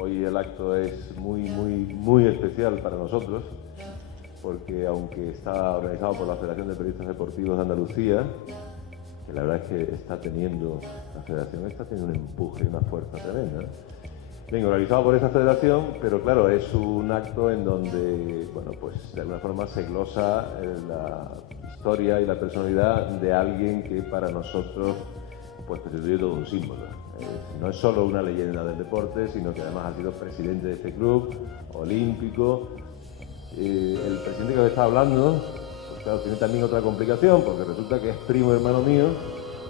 Hoy el acto es muy especial para nosotros, porque aunque está organizado por la Federación de Periodistas Deportivos de Andalucía, que la verdad es que la federación está teniendo un empuje y una fuerza tremenda, bien, organizado por esa federación, pero claro, es un acto en donde, bueno, pues de alguna forma se glosa la historia y la personalidad de alguien que para nosotros pues constituye todo un símbolo. No es solo una leyenda del deporte, sino que además ha sido presidente de este club, olímpico. El presidente que os está hablando, pues claro, tiene también otra complicación, porque resulta que es primo hermano mío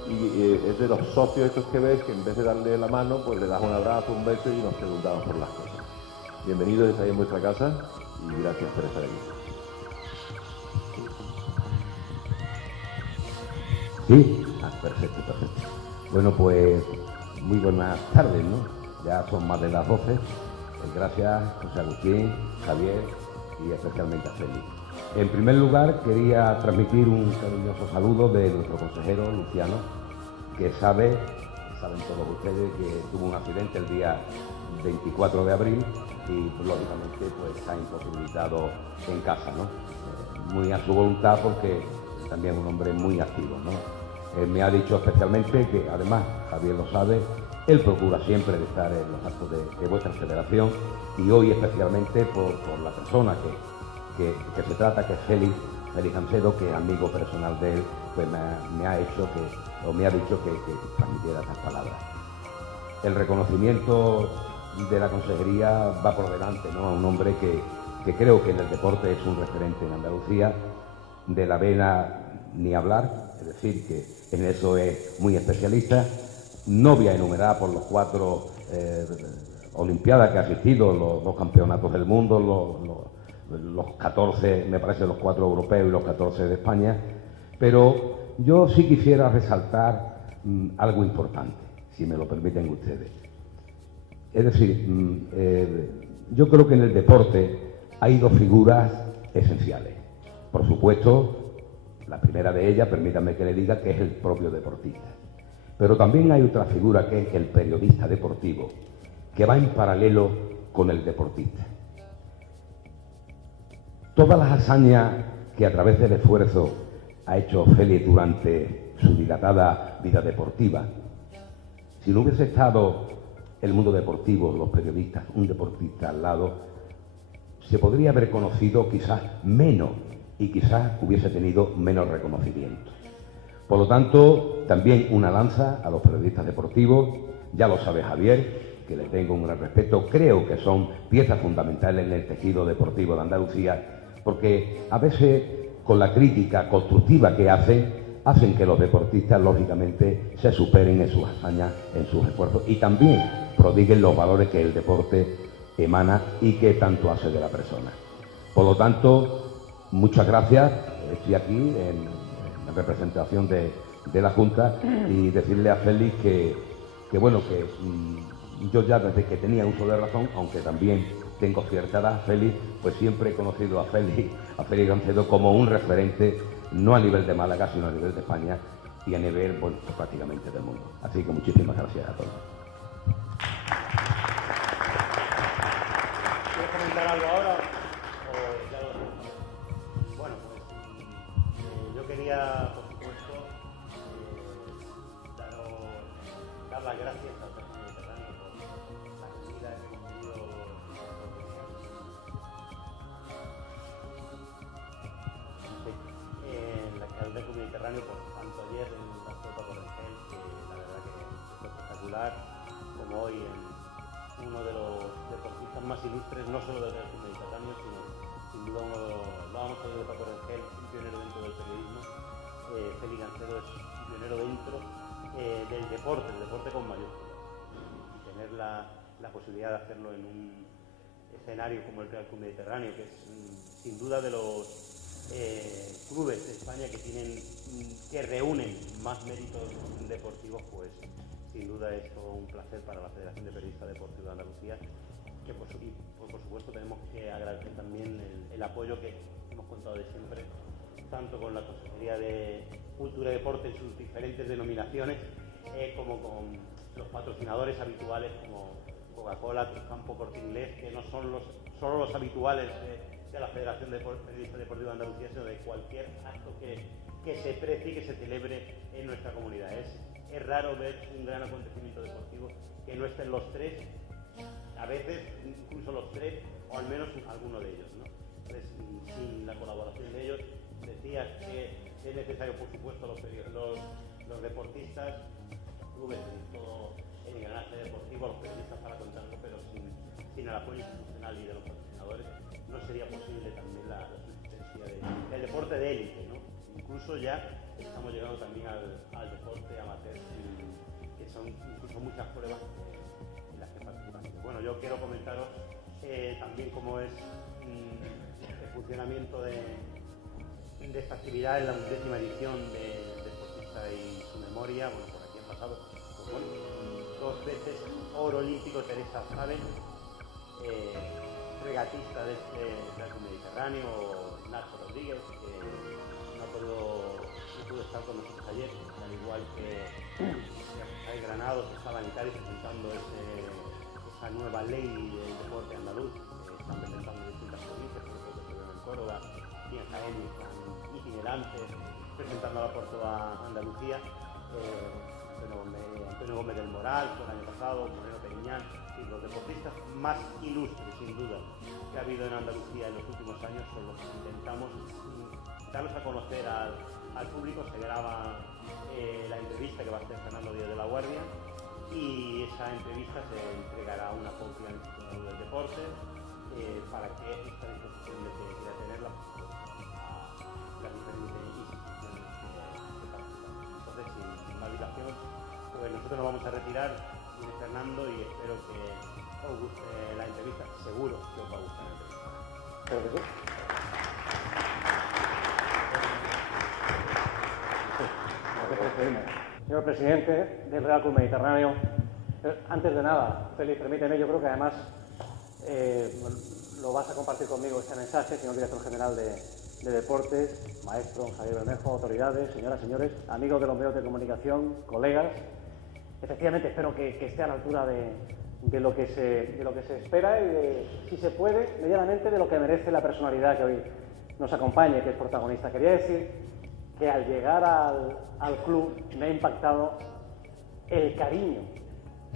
y es de los socios estos que ves que en vez de darle la mano, pues le das un abrazo, un beso y nos preguntamos por las cosas. Bienvenidos, estáis en vuestra casa y gracias por estar aquí. Sí, perfecto. Bueno, pues muy buenas tardes, ¿no? Ya son más de las 12. Gracias, José Agustín, Javier y especialmente a Félix. En primer lugar, quería transmitir un cariñoso saludo de nuestro consejero, Luciano, que saben todos ustedes que tuvo un accidente el día 24 de abril y, lógicamente, pues está imposibilitado en casa, ¿no? Muy a su voluntad porque también es un hombre muy activo, ¿no? Él me ha dicho especialmente que, además, Javier lo sabe, él procura siempre de estar en los actos de vuestra federación y hoy especialmente por la persona que se trata, que es Félix Gancedo, que es amigo personal de él, pues me ha dicho que transmitiera estas palabras. El reconocimiento de la consejería va por delante, ¿no? A un hombre que creo que en el deporte es un referente en Andalucía, de la vena ni hablar, es decir, que en eso es muy especialista. No voy a enumerar por los 4 Olimpiadas que ha asistido, los 2 campeonatos del mundo, los 14, me parece, los 4 europeos y los 14 de España, pero yo sí quisiera resaltar algo importante, si me lo permiten ustedes. Es decir, yo creo que en el deporte hay 2 figuras esenciales. Por supuesto, la primera de ellas, permítanme que le diga, que es el propio deportista. Pero también hay otra figura que es el periodista deportivo, que va en paralelo con el deportista. Todas las hazañas que a través del esfuerzo ha hecho Félix durante su dilatada vida deportiva, si no hubiese estado el mundo deportivo, los periodistas, un deportista al lado, se podría haber conocido quizás menos y quizás hubiese tenido menos reconocimiento. Por lo tanto, también una lanza a los periodistas deportivos, ya lo sabe Javier, que les tengo un gran respeto, creo que son piezas fundamentales en el tejido deportivo de Andalucía, porque a veces con la crítica constructiva que hacen que los deportistas lógicamente se superen en sus hazañas, en sus esfuerzos y también prodiguen los valores que el deporte emana y que tanto hace de la persona. Por lo tanto, muchas gracias, estoy aquí en representación de la Junta y decirle a Félix que yo ya desde que tenía uso de razón, aunque también tengo cierta edad, Félix, pues siempre he conocido a Félix Gancedo como un referente, no a nivel de Málaga, sino a nivel de España y a nivel, pues, prácticamente del mundo. Así que muchísimas gracias a todos. ¿Quieres comentar algo ahora o ya lo dejamos? Bueno, pues yo quería, por supuesto, dar las gracias al Club Mediterráneo por la acogida que hemos tenido en el Club Mediterráneo, por tanto ayer en la Copa por el Gel, que la verdad que fue espectacular, como hoy en uno de los deportistas más ilustres, no solo del Club Mediterráneo, sino sin duda uno de los, hablábamos hoy de Paco Rengel, un pionero dentro del periodismo. Félix Gancedo es un pionero dentro del deporte, el deporte con mayúsculas, y tener la posibilidad de hacerlo en un escenario como el Club Mediterráneo, que es sin duda de los clubes de España que reúnen más méritos deportivos, pues sin duda es todo un placer para la Federación de Periodistas Deportivos de Andalucía, que por supuesto tenemos que agradecer también el apoyo que hemos contado de siempre, tanto con la Consejería de Cultura y Deporte en sus diferentes denominaciones, como con los patrocinadores habituales como Coca-Cola, Cruzcampo, Corte Inglés, que no son solo los habituales de la Federación de Periodistas Deportivos de Andalucía, sino de cualquier acto que se precie y que se celebre en nuestra comunidad. Es raro ver un gran acontecimiento deportivo que no estén los tres, a veces incluso los tres, o al menos alguno de ellos, ¿no? Entonces, sin la colaboración de ellos, decías que es necesario, por supuesto, los deportistas, clubes y todo el engranaje deportivo, los periodistas para contarlo, pero sin el apoyo institucional y de los patrocinadores no sería posible también la subsistencia del deporte de élite, ¿no? Incluso ya estamos llegando también al deporte amateur, que son incluso muchas pruebas en las que participan. Bueno, yo quiero comentaros también cómo es el funcionamiento de esta actividad en la 11ª edición de Deportista y su memoria. Bueno, por aquí han pasado pues, bueno, 2 veces oro olímpico Teresa Saben, regatista de este Mediterráneo, Nacho Rodríguez, que no pudo estar con nosotros ayer, al igual que Javier Granados, que estaba en Cádiz presentando esa nueva ley del deporte andaluz, que están presentando en distintas provincias, sobre todo en Córdoba y en Jaén, están itinerantes, presentándola por toda Andalucía. Antonio Gómez del Moral fue el año pasado, Moreno Periñán, y los deportistas más ilustres, sin duda, que ha habido en Andalucía en los últimos años son los que intentamos darlos a conocer al público. Se graba la entrevista que va a hacer Fernando Díaz de la Guardia, y esa entrevista se entregará a una copia al Instituto del Deporte para que esta disposición de que quiera tenerla a las diferentes instituciones que participan. Entonces, sin más dilación, pues nosotros nos vamos a retirar, Fernando, y espero que os guste la entrevista. Seguro que os va a gustar la entrevista. Creo que sí. Señor presidente del Real Club Mediterráneo, antes de nada, Félix, permíteme, yo creo que además lo vas a compartir conmigo este mensaje, señor director general de Deportes, maestro Javier Bermejo, autoridades, señoras, señores, amigos de los medios de comunicación, colegas. Efectivamente, espero que esté a la altura de lo que se espera y, si se puede, medianamente de lo que merece la personalidad que hoy nos acompaña y que es protagonista. Quería decir que al llegar al club me ha impactado el cariño,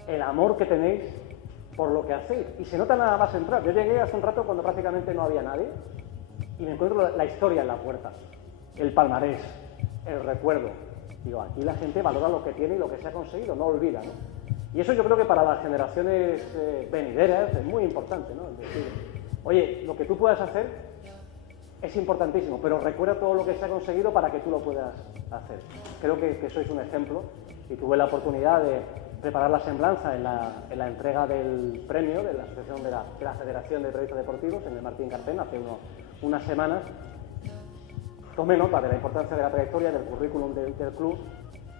el amor que tenéis por lo que hacéis. Y se nota nada más entrar. Yo llegué hace un rato cuando prácticamente no había nadie y me encuentro la historia en la puerta, el palmarés, el recuerdo. Digo, aquí la gente valora lo que tiene y lo que se ha conseguido, no olvida, ¿no? Y eso yo creo que para las generaciones venideras es muy importante, ¿no? Es decir, oye, lo que tú puedas hacer es importantísimo, pero recuerda todo lo que se ha conseguido para que tú lo puedas hacer. Creo que sois un ejemplo y tuve la oportunidad de preparar la semblanza en la entrega del premio de la Asociación de la Federación de Periodistas Deportivos en el Martín Carpena hace unas semanas. Tomé nota de la importancia de la trayectoria, del currículum del club,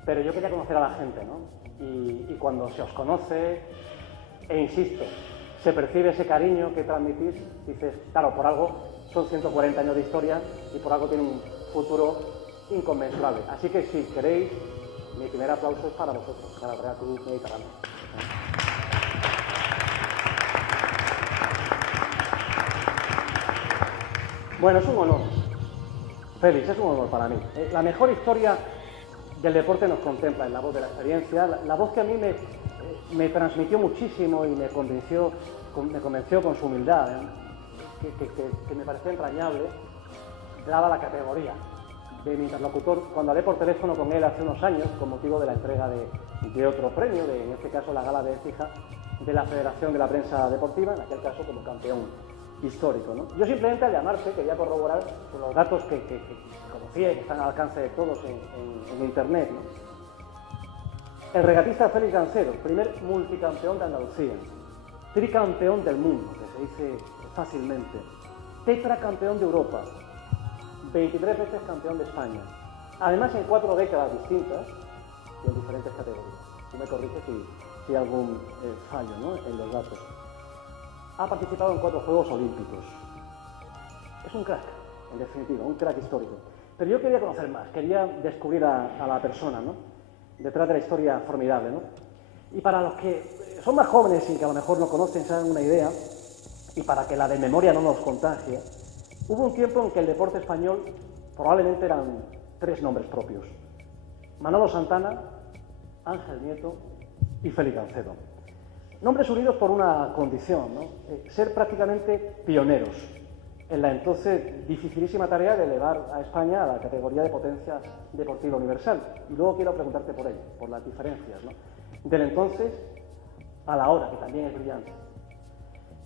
pero yo quería conocer a la gente, ¿no? Y cuando se os conoce, e insisto, se percibe ese cariño que transmitís, dices, claro, por algo son 140 años de historia y por algo tiene un futuro inconmensurable. Así que si queréis, mi primer aplauso es para vosotros, para el Real Club Mediterráneo. Bueno, es un honor, Félix, es un honor para mí. La mejor historia del deporte nos contempla en la voz de la experiencia, la voz que a mí me transmitió muchísimo y me convenció con su humildad, que me parecía entrañable, dada la categoría de mi interlocutor. Cuando hablé por teléfono con él hace unos años, con motivo de la entrega de otro premio, en este caso la Gala de Écija de la Federación de la Prensa Deportiva, en aquel caso como campeón histórico, ¿no? Yo simplemente al llamarte quería corroborar los datos que conocía y que están al alcance de todos en Internet, ¿no? El regatista Félix Gancedo, primer multicampeón de Andalucía, tricampeón del mundo, que se dice fácilmente, tetracampeón de Europa, 23 veces campeón de España, además en 4 décadas distintas y en diferentes categorías. Tú me corriges si hay algún fallo, ¿no?, en los datos. Ha participado en 4 Juegos Olímpicos. Es un crack, en definitiva, un crack histórico. Pero yo quería conocer más, quería descubrir a la persona, ¿no?, detrás de la historia formidable, ¿no? Y para los que son más jóvenes y que a lo mejor no conocen, se hagan una idea, y para que la de memoria no nos contagie, hubo un tiempo en que el deporte español probablemente eran 3 nombres propios: Manolo Santana, Ángel Nieto y Félix Gancedo. Nombres unidos por una condición, ¿no? Ser prácticamente pioneros en la entonces dificilísima tarea de elevar a España a la categoría de potencia deportiva universal. Y luego quiero preguntarte por ello, por las diferencias, ¿no?, del entonces a la hora, que también es brillante.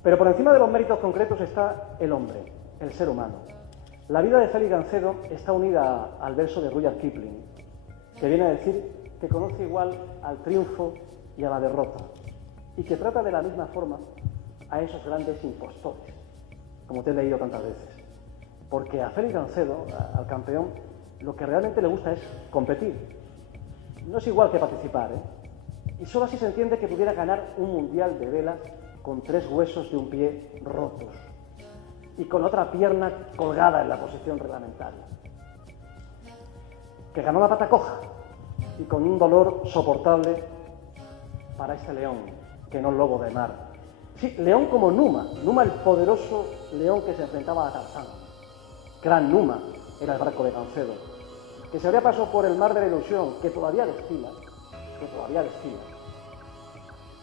Pero por encima de los méritos concretos está el hombre, el ser humano. La vida de Félix Gancedo está unida al verso de Rudyard Kipling, que viene a decir que conoce igual al triunfo y a la derrota, y que trata de la misma forma a esos grandes impostores, como te he leído tantas veces. Porque a Félix Gancedo, al campeón, lo que realmente le gusta es competir. No es igual que participar, ¿eh? Y solo así se entiende que pudiera ganar un mundial de velas con 3 huesos de un pie rotos y con otra pierna colgada en la posición reglamentaria. Que ganó la pata coja y con un dolor soportable para este león, que no lobo de mar. Sí, león como Numa el poderoso león que se enfrentaba a Tarzán. Gran Numa era el barco de Gancedo, que se habría pasado por el mar de la ilusión, que todavía desfila,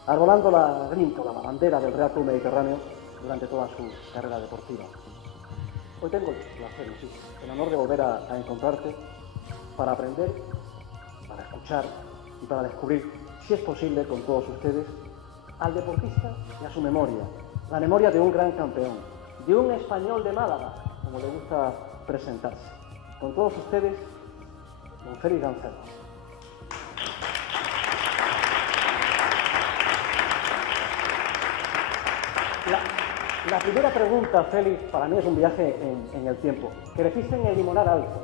arbolando la gríntola, la bandera del Real Club Mediterráneo durante toda su carrera deportiva. Hoy tengo el placer, insisto, el honor de volver a encontrarte para aprender, para escuchar y para descubrir, si es posible, con todos ustedes, al deportista y a su memoria, la memoria de un gran campeón, de un español de Málaga, como le gusta presentarse. Con todos ustedes, don Félix Gancedo. La primera pregunta, Félix, para mí es un viaje en el tiempo. ¿Creciste en el Limonar Alto?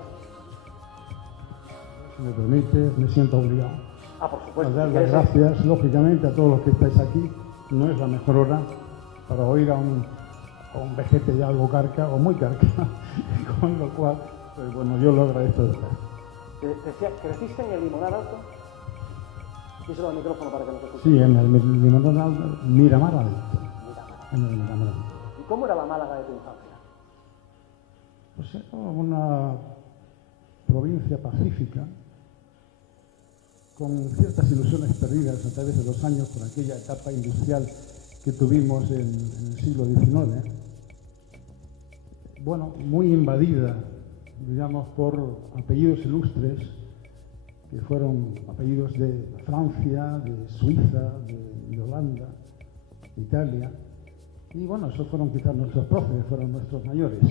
Si me permite, me siento obligado por supuesto. a dar las gracias, lógicamente, a todos los que estáis aquí. No es la mejor hora para oír a un vejete ya algo carca, o muy carca, con lo cual, pues bueno, yo lo agradezco de verdad. Decía, ¿creciste en el Limonar Alto? Díselo al micrófono para que nos escuche. Sí, en el Limonar Alto, Miramar Alto. En el Miramar Alto. ¿Y cómo era la Málaga de tu infancia? Pues era una provincia pacífica, con ciertas ilusiones perdidas a través de los años por aquella etapa industrial que tuvimos en el siglo XIX. Bueno, muy invadida, digamos, por apellidos ilustres, que fueron apellidos de Francia, de Suiza, de Holanda, de Italia. Y bueno, esos fueron quizás nuestros próceres, fueron nuestros mayores.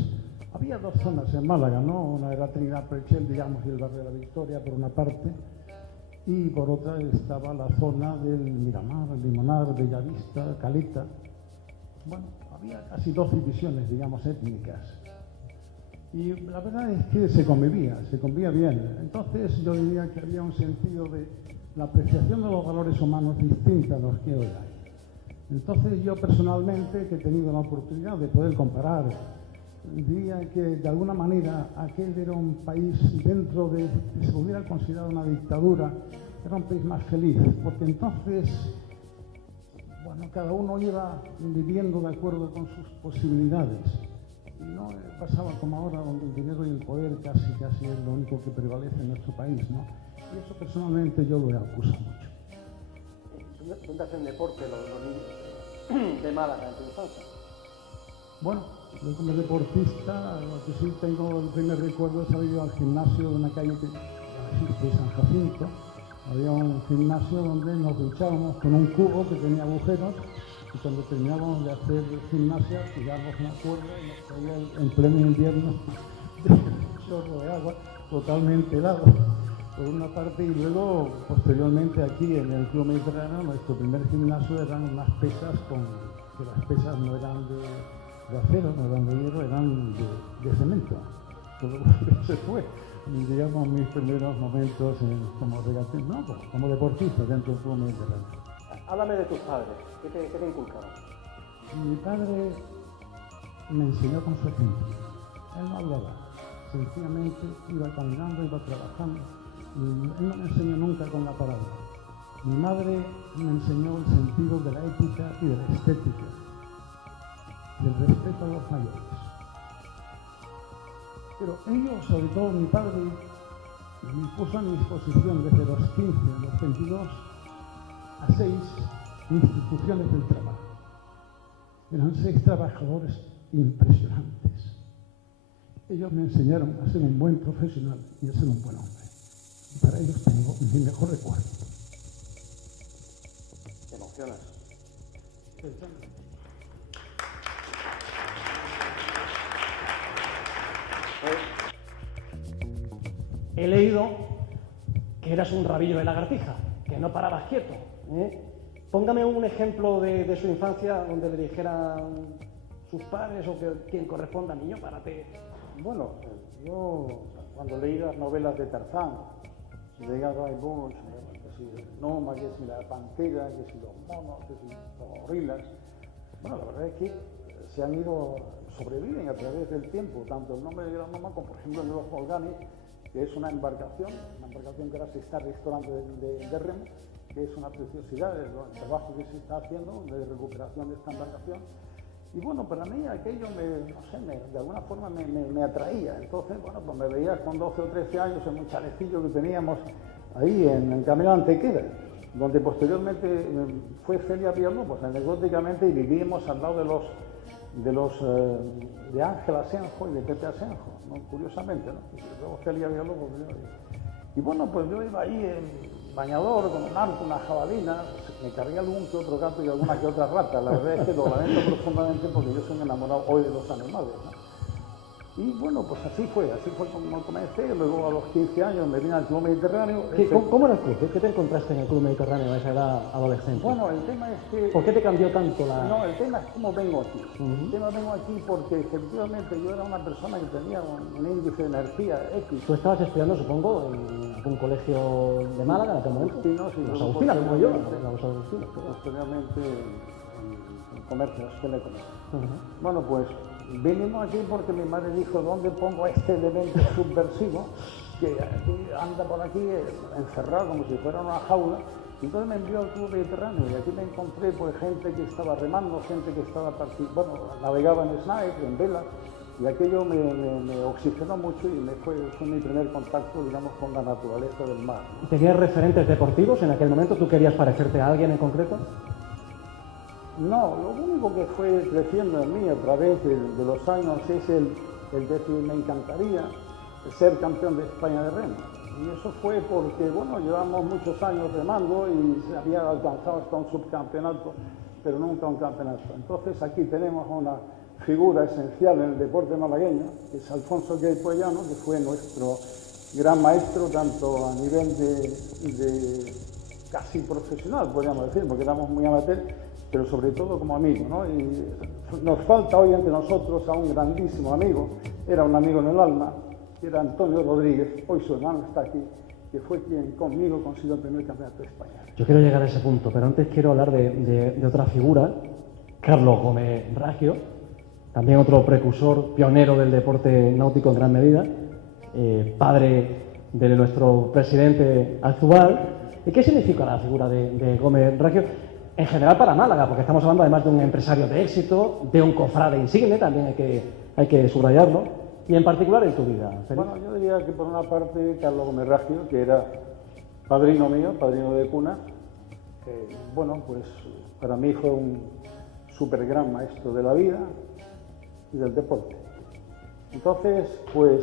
Había 2 zonas en Málaga, ¿no? Una era Trinidad-Prechel, digamos, y el barrio de la Victoria, por una parte, y por otra estaba la zona del Miramar, Limonar, Bellavista, Caleta. Bueno, había casi 2 divisiones, digamos, étnicas. Y la verdad es que se convivía bien. Entonces yo diría que había un sentido de la apreciación de los valores humanos distinta a los que hoy hay. Entonces yo personalmente, que he tenido la oportunidad de poder comparar, diría que de alguna manera aquel era un país dentro de, si se hubiera considerado una dictadura, era un país más feliz, porque entonces, bueno, cada uno iba viviendo de acuerdo con sus posibilidades. Y no pasaba como ahora, donde el dinero y el poder casi es lo único que prevalece en nuestro país, ¿no? Y eso personalmente yo lo he acusado mucho. ¿Dónde hacen deporte los niños de Málaga en tu infancia? Bueno, yo como deportista, lo que sí tengo el primer recuerdo es haber ido al gimnasio de una calle que ya existe, San Jacinto. Había un gimnasio donde nos duchábamos con un cubo que tenía agujeros, y cuando terminábamos de hacer gimnasia tirábamos una cuerda y nos caía en pleno invierno un chorro de agua totalmente helado, por una parte, y luego posteriormente aquí en el Club Mediterráneo nuestro primer gimnasio eran unas pesas que las pesas no eran de acero, no eran de hierro, eran de cemento. Todo se fue, digamos, mis primeros momentos como regatista, no, como deportista dentro del Club Mediterráneo. Háblame de tus padres, ¿qué te inculcaron? Mi padre me enseñó con su ejemplo. Él no hablaba, sencillamente iba caminando, iba trabajando. Y él no me enseñó nunca con la palabra. Mi madre me enseñó el sentido de la ética y de la estética, del respeto a los mayores. Pero ellos, sobre todo mi padre, me puso a mi disposición desde los 15 a los 22 a 6 instituciones del trabajo. Eran 6 trabajadores impresionantes. Ellos me enseñaron a ser un buen profesional y a ser un buen hombre. Y para ellos tengo mi mejor recuerdo. ¿Te emocionas? He leído que eras un rabillo de lagartija, que no parabas quieto, ¿eh? Póngame un ejemplo de su infancia donde le dijeran sus padres o que quien corresponda, niño, párate. Bueno, yo cuando leí las novelas de Tarzán, de Edgar Allan Poe, que si el Noma, que si la pantera, que si los monos, que si los gorilas, bueno, la verdad es que se han ido, sobreviven a través del tiempo, tanto el nombre de Gran Noma como, por ejemplo, el de los Volganes, que es una embarcación que ahora se está restaurando de remo, que es una preciosidad, el trabajo que se está haciendo de recuperación de esta embarcación. Y bueno, para mí aquello de alguna forma me atraía. Entonces, bueno, pues me veía con 12 o 13 años en un chalecillo que teníamos ahí en Camino de Antequera, donde posteriormente fue Celia Villalobos, anecdóticamente, y vivíamos al lado de Ángel Asenjo y de Pepe Asenjo, ¿no? Curiosamente, ¿no? Luego Celia Villalobos. Y bueno, pues yo iba ahí en bañador, con un arco, una jabalina, me cargué algún que otro gato y alguna que otra rata. La verdad es que lo lamento profundamente porque yo soy enamorado hoy de los animales, ¿no? Y bueno, pues así fue como comencé. Luego a los 15 años me vine al Club Mediterráneo. ¿Cómo era el club? ¿Qué te encontraste en el Club Mediterráneo a esa edad adolescente? Bueno, el tema es que... ¿Por qué te cambió tanto la...? No, el tema es cómo vengo aquí. El tema vengo aquí porque efectivamente yo era una persona que tenía un índice de energía X. Tú estabas estudiando, supongo, en algún colegio de Málaga en aquel momento. Sí, no, sí. Los Agustinos, como yo. Los Agustinos. Posteriormente en comercio, la escuela de comercio. Bueno, pues vinimos aquí porque mi madre dijo, ¿dónde pongo este elemento subversivo que anda por aquí encerrado como si fuera una jaula? Y entonces me envió al Club Mediterráneo y aquí me encontré pues gente que estaba remando, gente que estaba navegaba en snipe, en vela, y aquello me oxigenó mucho y fue mi primer contacto, digamos, con la naturaleza del mar, ¿no? ¿Tenías referentes deportivos en aquel momento? ¿Tú querías parecerte a alguien en concreto? No, lo único que fue creciendo en mí a través de los años es el decir, me encantaría ser campeón de España de remo. Y eso fue porque, bueno, llevamos muchos años remando y se había alcanzado hasta un subcampeonato, pero nunca un campeonato. Entonces aquí tenemos una figura esencial en el deporte malagueño, que es Alfonso Gay Puellano, que fue nuestro gran maestro, tanto a nivel de casi profesional, podríamos decir, porque éramos muy amateur, pero sobre todo como amigo, ¿no? Y nos falta hoy entre nosotros a un grandísimo amigo, era un amigo en el alma, que era Antonio Rodríguez, hoy su hermano está aquí, que fue quien conmigo consiguió el primer campeonato de España. Yo quiero llegar a ese punto, pero antes quiero hablar de otra figura, Carlos Gómez Raggio, también otro precursor, pionero del deporte náutico en gran medida, padre de nuestro presidente actual. ¿Y qué significa la figura de Gómez Raggio? En general para Málaga, porque estamos hablando además de un empresario de éxito, de un cofrade insigne, también hay que subrayarlo, y en particular en tu vida, Félix. Bueno, yo diría que por una parte Carlos Gómez Raggio, que era padrino mío, padrino de cuna, bueno, pues para mí fue un súper gran maestro de la vida y del deporte. Entonces, pues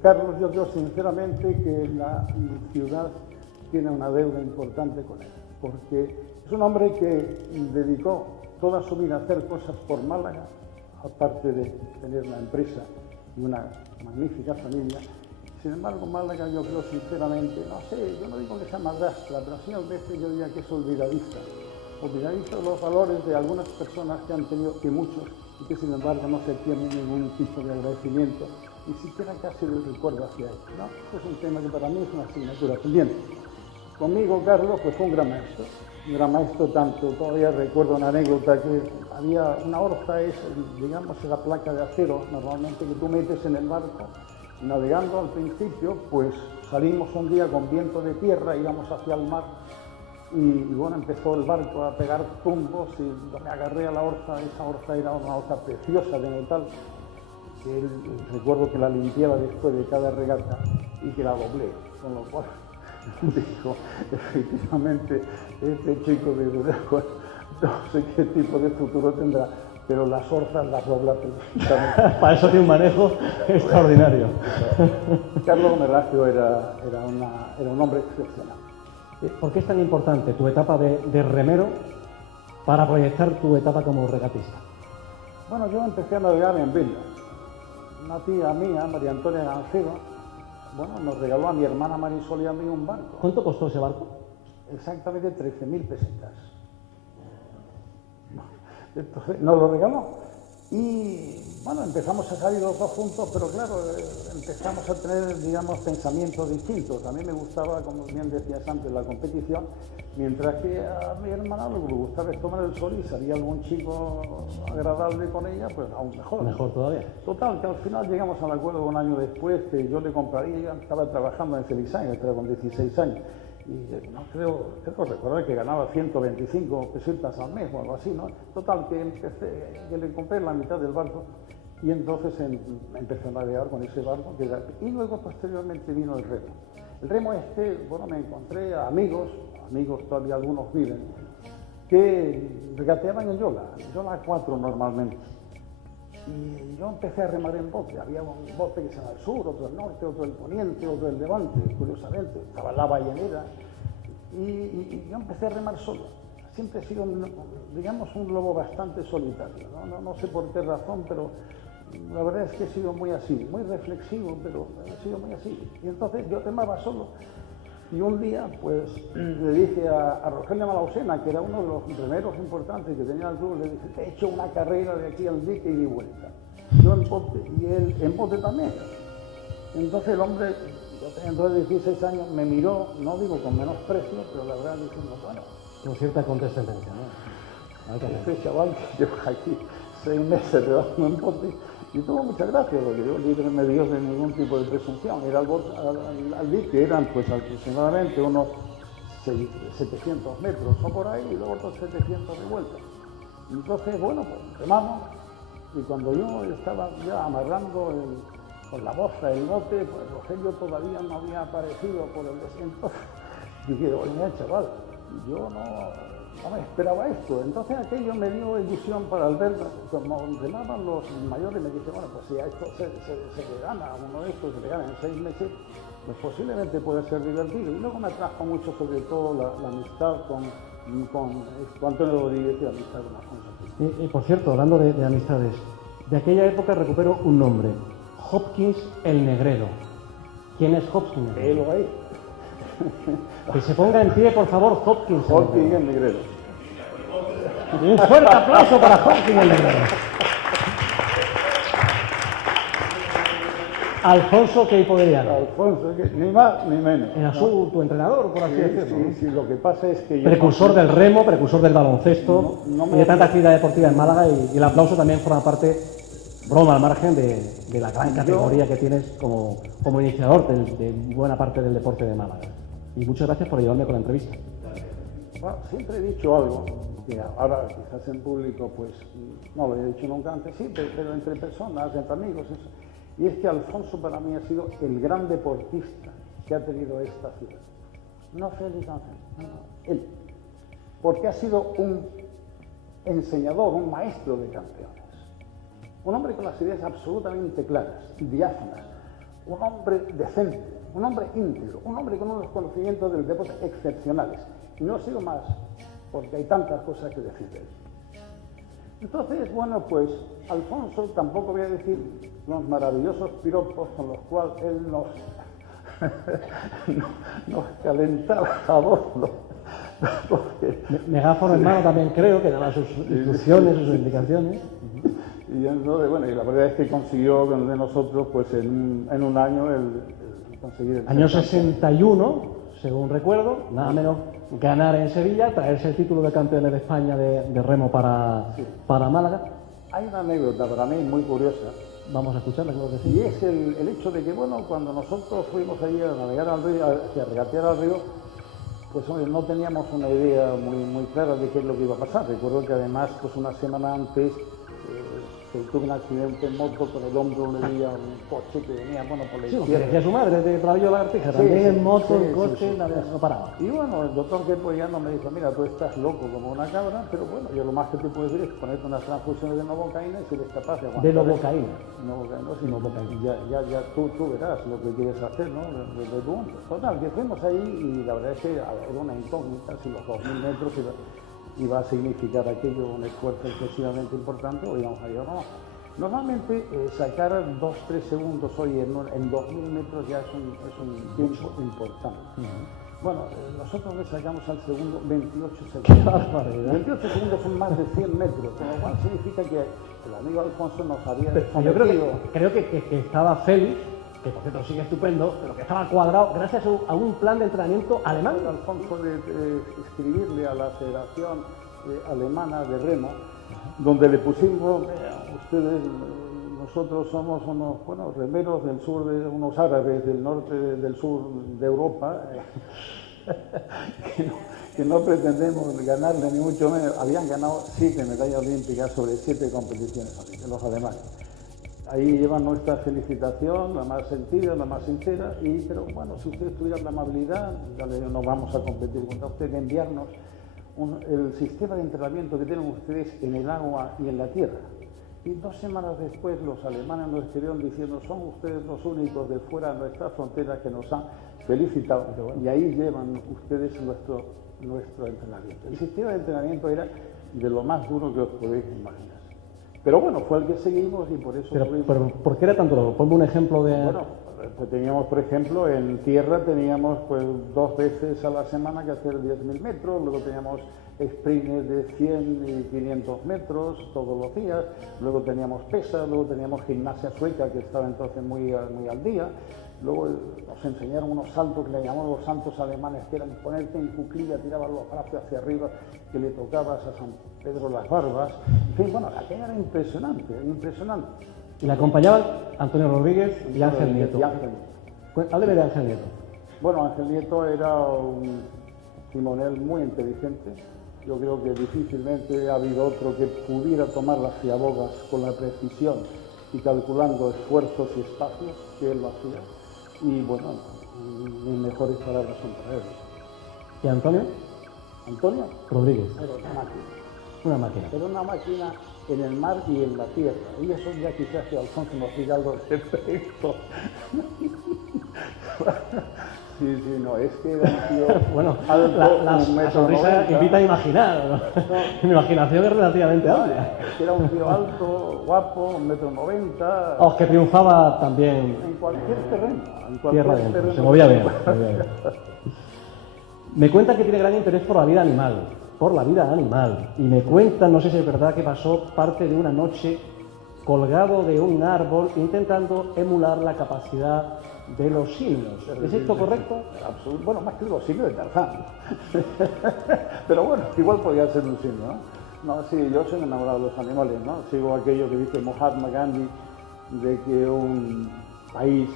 Carlos, yo creo sinceramente que la ciudad tiene una deuda importante con él, porque es un hombre que dedicó toda su vida a hacer cosas por Málaga, aparte de tener una empresa y una magnífica familia. Sin embargo, Málaga, yo creo sinceramente, no sé, yo no digo que sea madrastra, pero sí a veces yo diría que es olvidadiza de los valores de algunas personas que han tenido, que muchos, y que sin embargo no se tiene ningún tipo de agradecimiento, ni siquiera casi de recuerdo hacia ellos, ¿no? Este es un tema que para mí es una asignatura pendiente. Conmigo, Carlos, pues fue un gran maestro tanto, todavía recuerdo una anécdota que había una orza, digamos, la placa de acero, normalmente que tú metes en el barco, navegando al principio, pues salimos un día con viento de tierra, íbamos hacia el mar, Y bueno, empezó el barco a pegar tumbos y yo me agarré a la orza. Esa orza era una orza preciosa de metal, que recuerdo que la limpiaba después de cada regata y que la doblé, con lo cual dijo, efectivamente, este chico de luego no sé qué tipo de futuro tendrá, pero las orzas las dobla perfectamente. Para eso tiene un manejo extraordinario. Carlos Merazio era un hombre excepcional. ¿Por qué es tan importante tu etapa de remero para proyectar tu etapa como regatista? Bueno, yo empecé a navegar en Vilna. Una tía mía, María Antonia Gancedo, bueno, nos regaló a mi hermana Marisol y a mí un barco. ¿Cuánto costó ese barco? Exactamente 13.000 pesetas. Entonces nos lo regaló. Y bueno, empezamos a salir los dos juntos, pero claro, empezamos a tener, digamos, pensamientos distintos. A mí me gustaba, como bien decías antes, la competición, mientras que a mi hermana le gustaba tomar el sol y salía algún chico agradable con ella, pues aún mejor. Mejor todavía. Total, que al final llegamos al acuerdo un año después que yo le compraría, ella estaba trabajando en Celisain, estaba con 16 años. Y no creo recordar que ganaba 125 pesetas al mes o algo así, ¿no? Total, que le compré la mitad del barco y entonces empecé a navegar con ese barco. Y luego posteriormente vino el remo. El remo bueno, me encontré a amigos, todavía algunos viven, que regateaban en Yola 4 normalmente. Y yo empecé a remar en bote. Había un bote que estaba al sur, otro al norte, otro al poniente, otro al levante, curiosamente. Estaba la ballenera. Y yo empecé a remar solo. Siempre he sido, digamos, un lobo bastante solitario. No sé por qué razón, pero la verdad es que he sido muy así, muy reflexivo, pero he sido muy así. Y entonces yo remaba solo. Y un día, pues, le dije a Rogelio Malausena, que era uno de los remeros importantes que tenía el club, le dije, he hecho una carrera de aquí al dique y de vuelta. Yo en bote y él en bote también. Entonces el hombre, yo tenía entonces 16 años, me miró, no digo con menosprecio, pero la verdad diciendo, bueno, Con cierta condescendencia, ¿no? este chaval que lleva aquí 6 meses redando en bote, y tuvo mucha gracia, porque yo libre me dio de ningún tipo de presunción. Ir al dique eran pues aproximadamente unos 700 metros o por ahí, y luego otros 700 de vuelta. Entonces, bueno, pues remamos, y cuando yo estaba ya amarrando con la boza el bote, pues Rogelio todavía no había aparecido por el desierto. Dije, oye, chaval, yo no me esperaba esto. Entonces aquello me dio ilusión para al ver, como remaban los mayores, me dije, bueno, pues si a esto se le gana, a uno de estos se le gana en 6 meses, pues posiblemente puede ser divertido. Y luego me atrajo mucho, sobre todo, la amistad con Antonio Rodríguez y la amistad con Alfonso. Y por cierto, hablando de amistades, de aquella época recupero un nombre, Hopkins el Negrero. ¿Quién es Hopkins? Él ahí. Que se ponga en pie, por favor, Hopkins. Hopkins el Negrero. Un fuerte aplauso para Hopkins el Negrero. Alfonso Queipoderiano. Alfonso, ni más ni menos. Era tu entrenador, por así decirlo. Sí, lo que pasa es que yo... Precursor del remo, precursor del baloncesto y de tanta actividad deportiva en Málaga, y el aplauso también forma parte, broma al margen, de la gran categoría que tienes como iniciador de buena parte del deporte de Málaga. Y muchas gracias por ayudarme con la entrevista. Bueno, siempre he dicho algo, que ahora quizás en público pues no lo he dicho nunca antes, sí, pero entre personas, entre amigos, eso. Y es que Alfonso para mí ha sido el gran deportista que ha tenido esta ciudad. No Félix Ángel, no, él. Porque ha sido un enseñador, un maestro de campeones. Un hombre con las ideas absolutamente claras, diáfanas. Un hombre decente, un hombre íntegro, un hombre con unos conocimientos del deporte excepcionales. Y no ha sido más, porque hay tantas cosas que decir de él. Entonces, bueno, pues Alfonso, tampoco voy a decir los maravillosos piropos con los cuales él nos calentaba a bordo. Megáfono en mano también creo que daba sus instrucciones, sus indicaciones. Y entonces, bueno, y la verdad es que consiguió de nosotros, pues en un año, el conseguir el... Año 61, según recuerdo, nada menos ganar en Sevilla, traerse el título de campeones de España de remo para Málaga. Hay una anécdota para mí muy curiosa. Vamos a escucharla, creo que sí. Y es el hecho de que, bueno, cuando nosotros fuimos ahí a navegar al río, a regatear al río, Pues hombre, no teníamos una idea muy clara de qué es lo que iba a pasar. Recuerdo que además, pues una semana antes, tuve un accidente en moto, con el hombro le veía un coche que venía, bueno, por la Sí, izquierda. decía su madre, de Rabillo Lagartija, Sí, también sí, en moto, sí, en coche, sí, sí. no paraba. Y bueno, el doctor que pues ya no me dijo, mira, tú estás loco como una cabra, pero bueno, yo lo más que te puedo decir es ponerte unas transfusiones de novocaína y si eres capaz de aguantar. De novocaína. Novocaína, sí, ya tú verás lo que quieres hacer, ¿no? De tu hombro. Total, que fuimos ahí y la verdad es que era una incógnita si los 2000 metros iba a significar aquello un esfuerzo excesivamente importante o íbamos a llegar o no. Normalmente sacar 2-3 segundos hoy en 2000 metros ya es un tiempo importante. Bueno, nosotros le sacamos al segundo 28 segundos. 28 segundos son más de 100 metros, con lo cual significa que el amigo Alfonso nos había Yo creo que estaba Félix, que por cierto sigue estupendo, pero que estaba cuadrado gracias a un plan de entrenamiento alemán. Alfonso de escribirle a la Federación Alemana de Remo, donde le pusimos, ustedes, nosotros somos unos remeros del sur, unos árabes del norte, del sur de Europa, que no pretendemos ganarle ni mucho menos. Habían ganado 7 medallas olímpicas sobre 7 competiciones, los alemanes. Ahí llevan nuestra felicitación, la más sentida, la más sincera, pero bueno, si ustedes tuvieran la amabilidad, no vamos a competir contra usted, de enviarnos el sistema de entrenamiento que tienen ustedes en el agua y en la tierra. Y 2 semanas después los alemanes nos escribieron diciendo, son ustedes los únicos de fuera de nuestra frontera que nos han felicitado. Y ahí llevan ustedes nuestro entrenamiento. El sistema de entrenamiento era de lo más duro que os podéis imaginar. Pero bueno, fue el que seguimos y por eso... Pero ¿por qué era tanto duro? Ponme un ejemplo de... Bueno, pues teníamos, por ejemplo, en tierra teníamos pues 2 veces a la semana que hacer 10.000 metros, luego teníamos sprints de 100 y 500 metros todos los días, luego teníamos pesas, luego teníamos gimnasia sueca que estaba entonces muy al día, luego nos enseñaron unos saltos que le llamamos los saltos alemanes, que eran ponerte en cuclilla, tirabas los brazos hacia arriba, que le tocabas a San Pedro las barbas, en fin, bueno, aquella era impresionante. Y le acompañaban Antonio Rodríguez y Ángel Nieto. Hábleme de Ángel Nieto. Bueno, Ángel Nieto era un timonel muy inteligente. Yo creo que difícilmente ha habido otro que pudiera tomar las ciabogas con la precisión y calculando esfuerzos y espacios que él lo hacía. Y bueno, mis mejores palabras son para él. ¿Y Antonio? ¿Antonio? Rodríguez. Era una máquina. Una máquina. Era una máquina en el mar y en la tierra. Y eso ya quizás que Alfonso nos diga algo de respecto. Sí, no, es que era un tío bueno, alto, la sonrisa invita a imaginar, ¿no? Mi imaginación es relativamente amplia. Es que era un tío alto, guapo, 1,90 m. Oh, que triunfaba también. En cualquier terreno. Tierra adentro, se movía bien. Me cuenta que tiene gran interés por la vida animal. Y me cuenta, no sé si es verdad, que pasó parte de una noche colgado de un árbol intentando emular la capacidad de los simios. ¿Es esto correcto? Absolutamente. Bueno, más que los simios de Tarzán. Pero bueno, igual podía ser un simio, ¿no? No, sí, yo soy enamorado de los animales, ¿no? Sigo aquello que dice Mahatma Gandhi, de que un país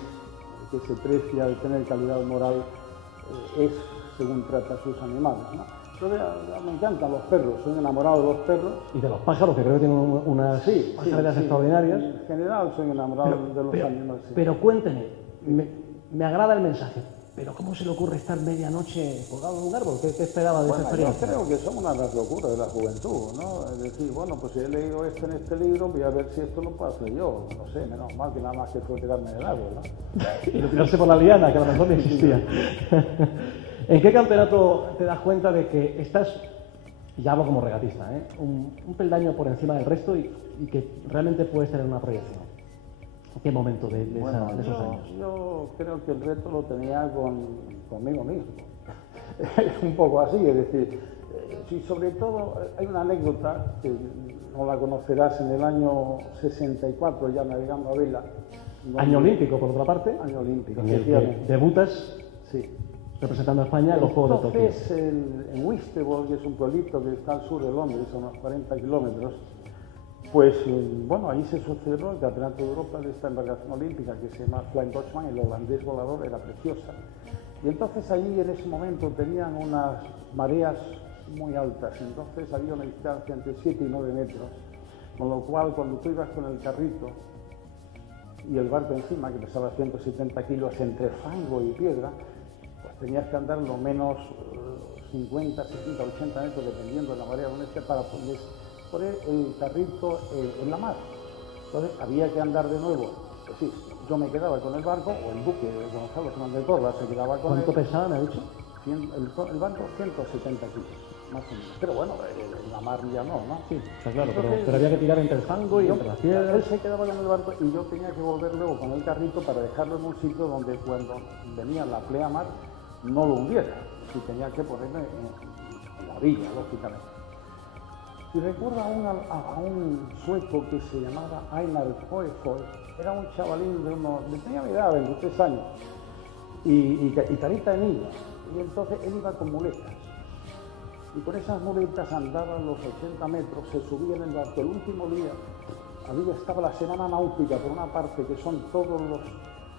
que se precia de tener calidad moral es según trata a sus animales, ¿no? Me encantan los perros, soy enamorado de los perros. Y de los pájaros, que creo que tienen unas pajareras extraordinarias. En general soy enamorado de los animales. Sí. Pero cuénteme, me agrada el mensaje, pero ¿cómo se le ocurre estar medianoche colgado en un árbol? ¿Qué esperaba de esa experiencia? Yo creo que son una de las locuras de la juventud, ¿no? Es decir, bueno, pues si he leído esto en este libro, voy a ver si esto lo puedo hacer yo. No sé, menos mal que nada más que fue tirarme del árbol, ¿no? Y lo tirarse por la liana, que a lo mejor no existía. ¿En qué campeonato te das cuenta de que estás, ya hablo como regatista, un peldaño por encima del resto y que realmente puedes tener una proyección? ¿En qué momento de esos años? Yo creo que el reto lo tenía conmigo mismo. Un poco así, es decir, sí, sobre todo hay una anécdota que no la conocerás, en el año 64, ya navegando a vela. Año olímpico, por otra parte. Año olímpico. En el que debutas. Sí. representando a España en los Juegos de Tokio. Entonces, en Whitstable, que es un pueblito que está al sur de Londres, a unos 40 kilómetros, pues bueno, ahí se celebró el Campeonato de Europa de esta embarcación olímpica que se llama Flying Dutchman, el holandés volador, era preciosa. Y entonces allí en ese momento tenían unas mareas muy altas, entonces había una distancia entre 7 y 9 metros, con lo cual cuando tú ibas con el carrito y el barco encima, que pesaba 170 kilos entre fango y piedra, pues tenías que andar lo menos 50, 60, 80 metros, dependiendo de la marea donde esté, para poner el carrito en la mar. Entonces había que andar de nuevo. Pues sí, yo me quedaba con el barco, o el buque de Gonzalo Fernández de Córdoba se quedaba con ¿Cuánto pesaba, me ha dicho? el barco 170 kilos, más o menos. Pero bueno, en la mar ya no, ¿no? Sí, está claro, Entonces, pero había que tirar entre el fango y entre las piedras. él se quedaba con el barco y yo tenía que volver luego con el carrito para dejarlo en un sitio donde cuando venía la pleamar no lo hundiera. Y tenía que ponerme en la orilla, lógicamente. Y recuerdo a un sueco que se llamaba Einar Koefoy. Era un chavalín de tenía mi edad, 23 años, y carita de niño. Y entonces él iba con muletas. Y con esas muletas andaba los 80 metros, se subía en el barco. El último día estaba la semana náutica, por una parte, que son todos los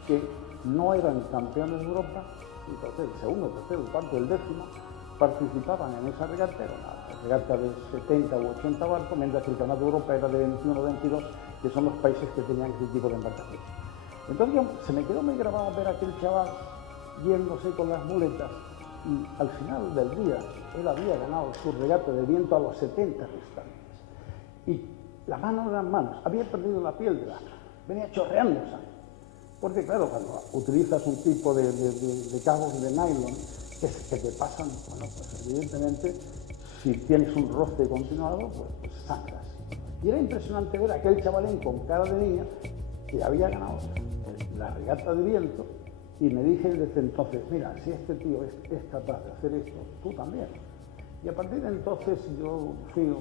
que no eran campeones de Europa. Entonces el segundo, el tercero, el cuarto, el décimo participaban en esa regata. Era una regata de 70 u 80 barcos, mientras que el campeonato de Europa era de 21 o 22, que son los países que tenían ese tipo de embarcaciones. Entonces se me quedó muy grabado ver a aquel chaval yéndose con las muletas, y al final del día él había ganado su regata de viento a los 70 restantes. Y la mano eran manos, había perdido la piel de la mano, venía chorreando sangre. Porque claro, cuando utilizas un tipo de cabos de nylon que te pasan, bueno, pues evidentemente, si tienes un roce continuado, pues sangras. Y era impresionante ver a aquel chavalín con cara de niña que había ganado la regata de viento, y me dije desde entonces, mira, si este tío es capaz de hacer esto, tú también. Y a partir de entonces yo fui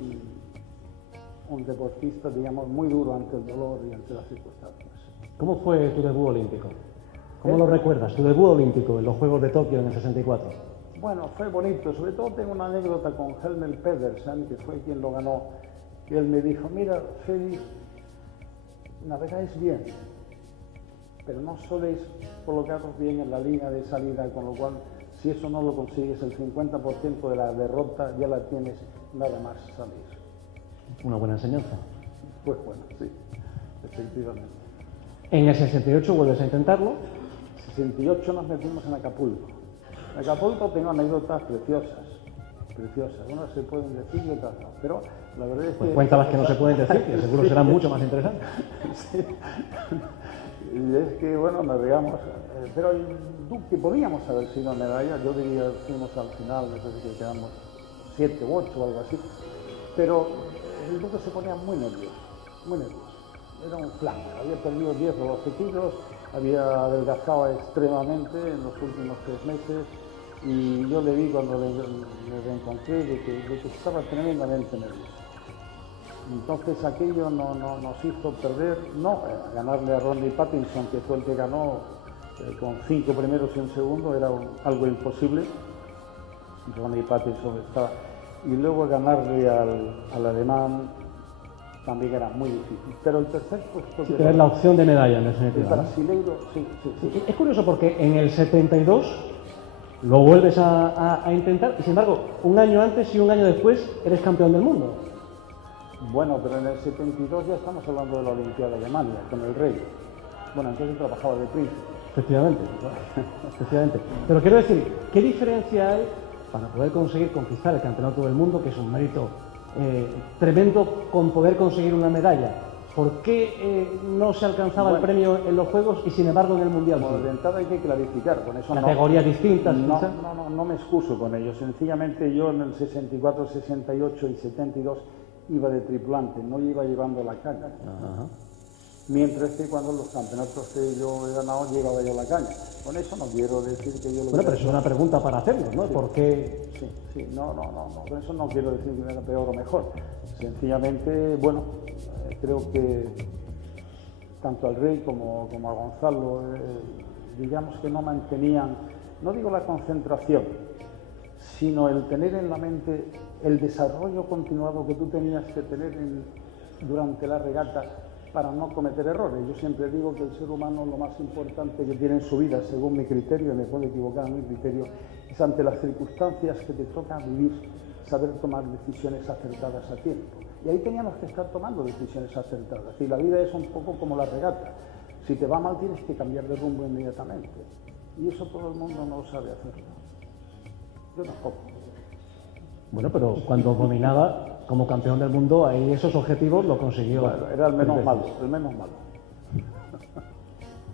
un deportista, digamos, muy duro ante el dolor y ante las circunstancias. ¿Cómo fue tu debut olímpico? ¿Cómo lo recuerdas, tu debut olímpico en los Juegos de Tokio en el 64? Bueno, fue bonito. Sobre todo tengo una anécdota con Helmer Pedersen, que fue quien lo ganó. Y él me dijo, mira, Félix, navegáis bien, pero no soléis colocaros bien en la línea de salida, con lo cual, si eso no lo consigues, el 50% de la derrota ya la tienes nada más salir. Una buena enseñanza. Pues bueno, sí, efectivamente. En el 68 vuelves a intentarlo. En el 68 nos metimos en Acapulco. En Acapulco tengo anécdotas preciosas. Unas se pueden decir y otras no. Pero la verdad es pues que... cuéntalas que no se pueden decir, que seguro serán mucho más interesantes. Sí. Y es que, bueno, navegamos. Pero que podíamos haber sido medalla. Yo diría, fuimos al final, no sé si quedamos 7 u 8 o algo así. Pero el buque se ponía muy nervioso, muy nervioso. Era un flanco, había perdido 10 o 12 kilos, había adelgazado extremadamente en los últimos 3 meses, y yo le vi cuando le reencontré de que estaba tremendamente nervioso. Entonces aquello nos hizo perder, ganarle a Rodney Pattinson, que fue el que ganó con 5 primeros y un segundo, era algo imposible. Rodney Pattinson estaba... Y luego ganarle al alemán también era muy difícil. Pero el tercer puesto... Sí, tener la opción de medalla en definitiva. El brasileiro, sí. Es curioso porque en el 72 lo vuelves a intentar, y sin embargo, un año antes y un año después eres campeón del mundo. Bueno, pero en el 72 ya estamos hablando de la Olimpiada de Alemania, con el rey. Bueno, entonces trabajaba de príncipe. Efectivamente. Pero quiero decir, ¿qué diferencia hay para poder conseguir conquistar el campeonato del mundo, que es un mérito tremendo, con poder conseguir una medalla? ¿Por qué no se alcanzaba el premio en los Juegos y sin embargo en el Mundial? Bueno, de entrada hay que clarificar con eso. Categorías distintas. No me excuso con ello. Sencillamente yo en el 64, 68 y 72 iba de tripulante, no iba llevando la caña. Ajá. Mientras que cuando los campeonatos que yo he ganado llegaba yo la caña. Con eso no quiero decir que yo lo... Bueno, pero es una pregunta para hacerlo, ¿no? Sí. ¿Por qué? Sí, no. Con eso no quiero decir que era peor o mejor. Sencillamente, bueno, creo que tanto al rey como a Gonzalo, digamos que no mantenían, no digo la concentración, sino el tener en la mente el desarrollo continuado que tú tenías que tener durante la regata, para no cometer errores. Yo siempre digo que el ser humano lo más importante que tiene en su vida, según mi criterio, y me puedo equivocar en mi criterio, es ante las circunstancias que te toca vivir, saber tomar decisiones acertadas a tiempo. Y ahí teníamos que estar tomando decisiones acertadas. Y la vida es un poco como la regata. Si te va mal tienes que cambiar de rumbo inmediatamente. Y eso todo el mundo no sabe hacerlo. Yo tampoco. Bueno, pero cuando dominaba como campeón del mundo, ahí esos objetivos lo consiguió. Bueno, era el menos malo, el menos malo.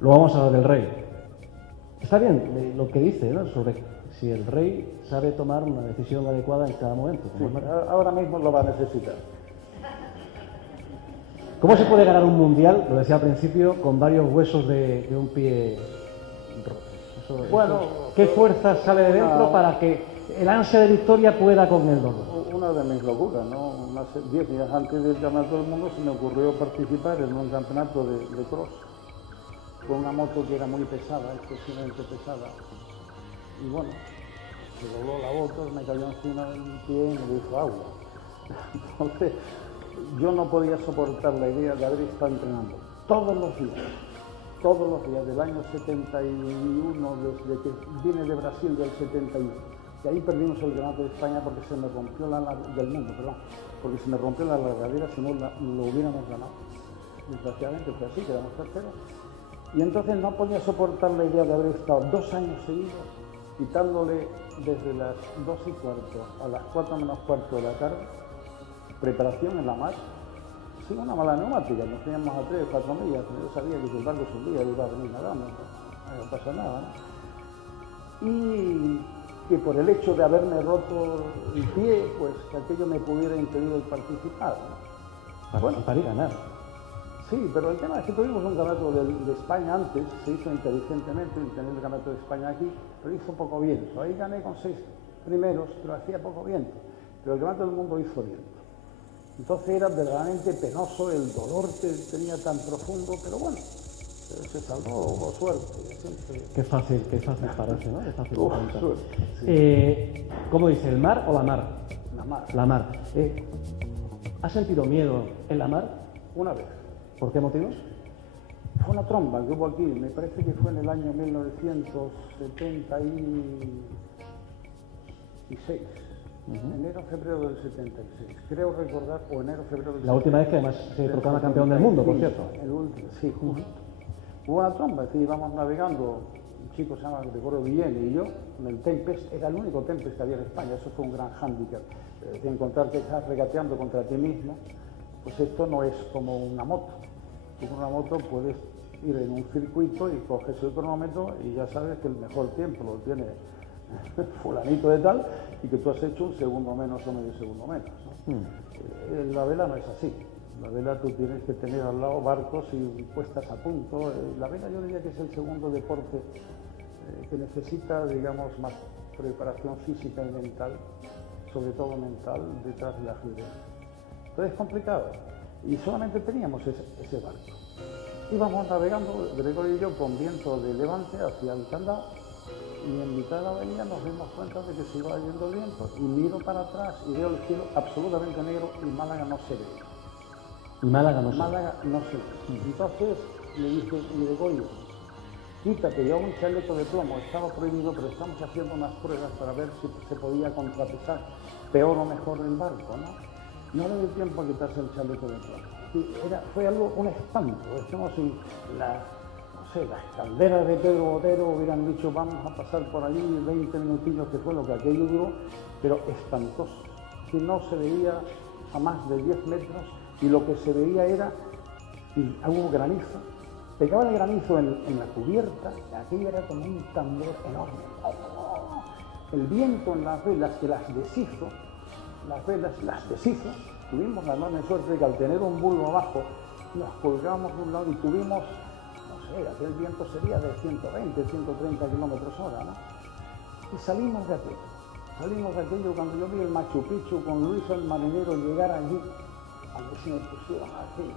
Luego vamos a hablar del rey. Está bien lo que dice, ¿no? Sobre si el rey sabe tomar una decisión adecuada en cada momento. Sí, ahora mismo lo va a necesitar. ¿Cómo se puede ganar un mundial, lo decía al principio, con varios huesos de un pie roto? Bueno, ¿qué fuerza sale de dentro para que el ansia de victoria pueda con el dolor? Una de mis locuras, ¿no? 10 días antes del Campeonato del Mundo se me ocurrió participar en un campeonato de cross con una moto que era muy pesada, excesivamente pesada. Y bueno, se dobló la moto, me cayó encima del pie y me dijo agua. Entonces, yo no podía soportar la idea de haber estado entrenando todos los días del año 71, desde que vine de Brasil del 71. Y ahí perdimos el Campeonato de España porque se me rompió del mundo, perdón, porque se me rompió la largadera, si no lo hubiéramos ganado. Desgraciadamente fue así, quedamos terceros. Y entonces no podía soportar la idea de haber estado 2 años seguidos, quitándole desde las 2:15 a las 4 menos cuarto de la tarde, preparación en la mar, sin una mala neumática, nos teníamos a 3 o 4 millas, pero yo sabía que si el barco subía iba a venir nadando, no pasa nada, ¿no? Y que por el hecho de haberme roto el pie, pues que aquello me pudiera impedir el participar, ¿no? Participar y ganar. Sí, pero el tema es que tuvimos un campeonato de España antes, se hizo inteligentemente, tener el campeonato de España aquí, pero hizo poco viento. Ahí gané con 6 primeros, pero hacía poco viento. Pero el campeonato del mundo hizo viento. Entonces era verdaderamente penoso el dolor que tenía tan profundo, pero bueno, se salvó, hubo suerte. Siempre... Qué fácil parece, ¿no? Qué fácil preguntar. Suerte, sí. ¿Cómo dice? ¿El mar o la mar? La mar. La mar. ¿Has sentido miedo en la mar? Una vez. ¿Por qué motivos? Fue una tromba que hubo aquí, me parece que fue en el año 1976. Enero, febrero del 76. Creo recordar, o enero, febrero del 76. La última vez que además se proclama campeón del mundo, por cierto. El último, sí, justo. Hubo una tromba, es decir, íbamos navegando, un chico se llama Gregorio Guillén y yo, en el Tempest, era el único Tempest que había en España, eso fue un gran hándicap. De encontrar que estás regateando contra ti mismo, pues esto no es como una moto. Tú con una moto puedes ir en un circuito y coges el cronómetro y ya sabes que el mejor tiempo lo tiene fulanito de tal y que tú has hecho un segundo menos o medio segundo menos, ¿no? La vela no es así. La vela tú tienes que tener al lado barcos y puestas a punto. La vela yo diría que es el segundo deporte que necesita, digamos, más preparación física y mental, sobre todo mental, detrás de la fibra. Entonces es complicado. Y solamente teníamos ese barco. Íbamos navegando, Gregorio y yo, con viento de levante hacia el candado, y en mitad de la avenida nos dimos cuenta de que se iba yendo el viento, y miro para atrás y veo el cielo absolutamente negro y Málaga no se ve. Málaga no se ve. Málaga no se ve. Entonces le dije, Gregorio, quítate, yo un chaleco de plomo, estaba prohibido, pero estamos haciendo unas pruebas para ver si se podía contrapesar peor o mejor el barco, ¿no? No le dio tiempo a quitarse el chaleco de plomo. Fue algo, un espanto. Es como si las calderas de Pedro Botero hubieran dicho vamos a pasar por allí 20 minutillos, que fue lo que aquello duró, pero espantoso. Que no se veía a más de 10 metros y lo que se veía era algún granizo. Pegaba el granizo en la cubierta, aquello era como un tambor enorme. El viento en las velas que las deshizo, tuvimos la enorme suerte de que al tener un bulbo abajo nos colgamos de un lado y tuvimos, no sé, aquel viento sería de 120, 130 kilómetros hora, ¿no? Y salimos de aquello cuando yo vi el Machu Picchu con Luis el marinero llegar allí, a mí se me pusieron aquí,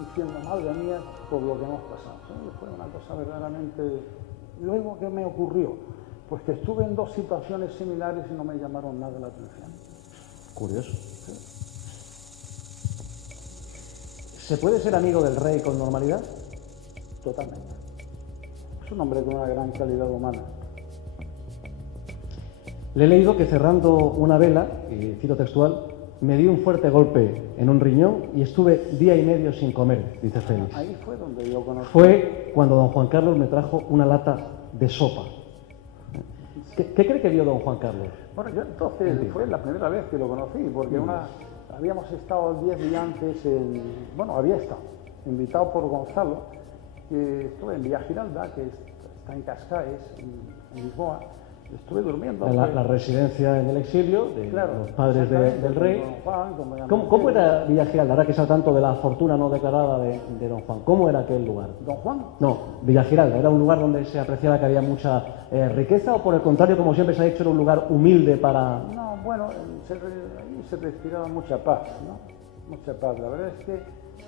diciendo, madre mía, por lo que hemos pasado. Sí, fue una cosa verdaderamente... Luego, ¿qué me ocurrió? Pues que estuve en 2 situaciones similares y no me llamaron nada la atención. Curioso. Sí. ¿Se puede ser amigo del rey con normalidad? Totalmente. Es un hombre con una gran calidad humana. Le he leído que cerrando una vela, y cito textual, me di un fuerte golpe en un riñón y estuve día y medio sin comer, dice Félix. Ahí fue donde yo conocí. Fue cuando don Juan Carlos me trajo una lata de sopa. ¿Qué cree que vio don Juan Carlos? Bueno, yo entonces fue la primera vez que lo conocí, porque habíamos estado 10 días antes, había estado invitado por Gonzalo, que estuve en Villa Giralda, que está en Cascais, en Lisboa. Estuve durmiendo. La residencia en el exilio de los padres del rey. Juan, ¿Cómo era Villa Giralda? Ahora que se tanto de la fortuna no declarada de don Juan. ¿Cómo era aquel lugar? ¿Don Juan? No, Villa Giralda. ¿Era un lugar donde se apreciaba que había mucha riqueza o por el contrario, como siempre se ha dicho, era un lugar humilde para...? No, bueno, ahí se respiraba mucha paz, ¿no? Mucha paz. La verdad es que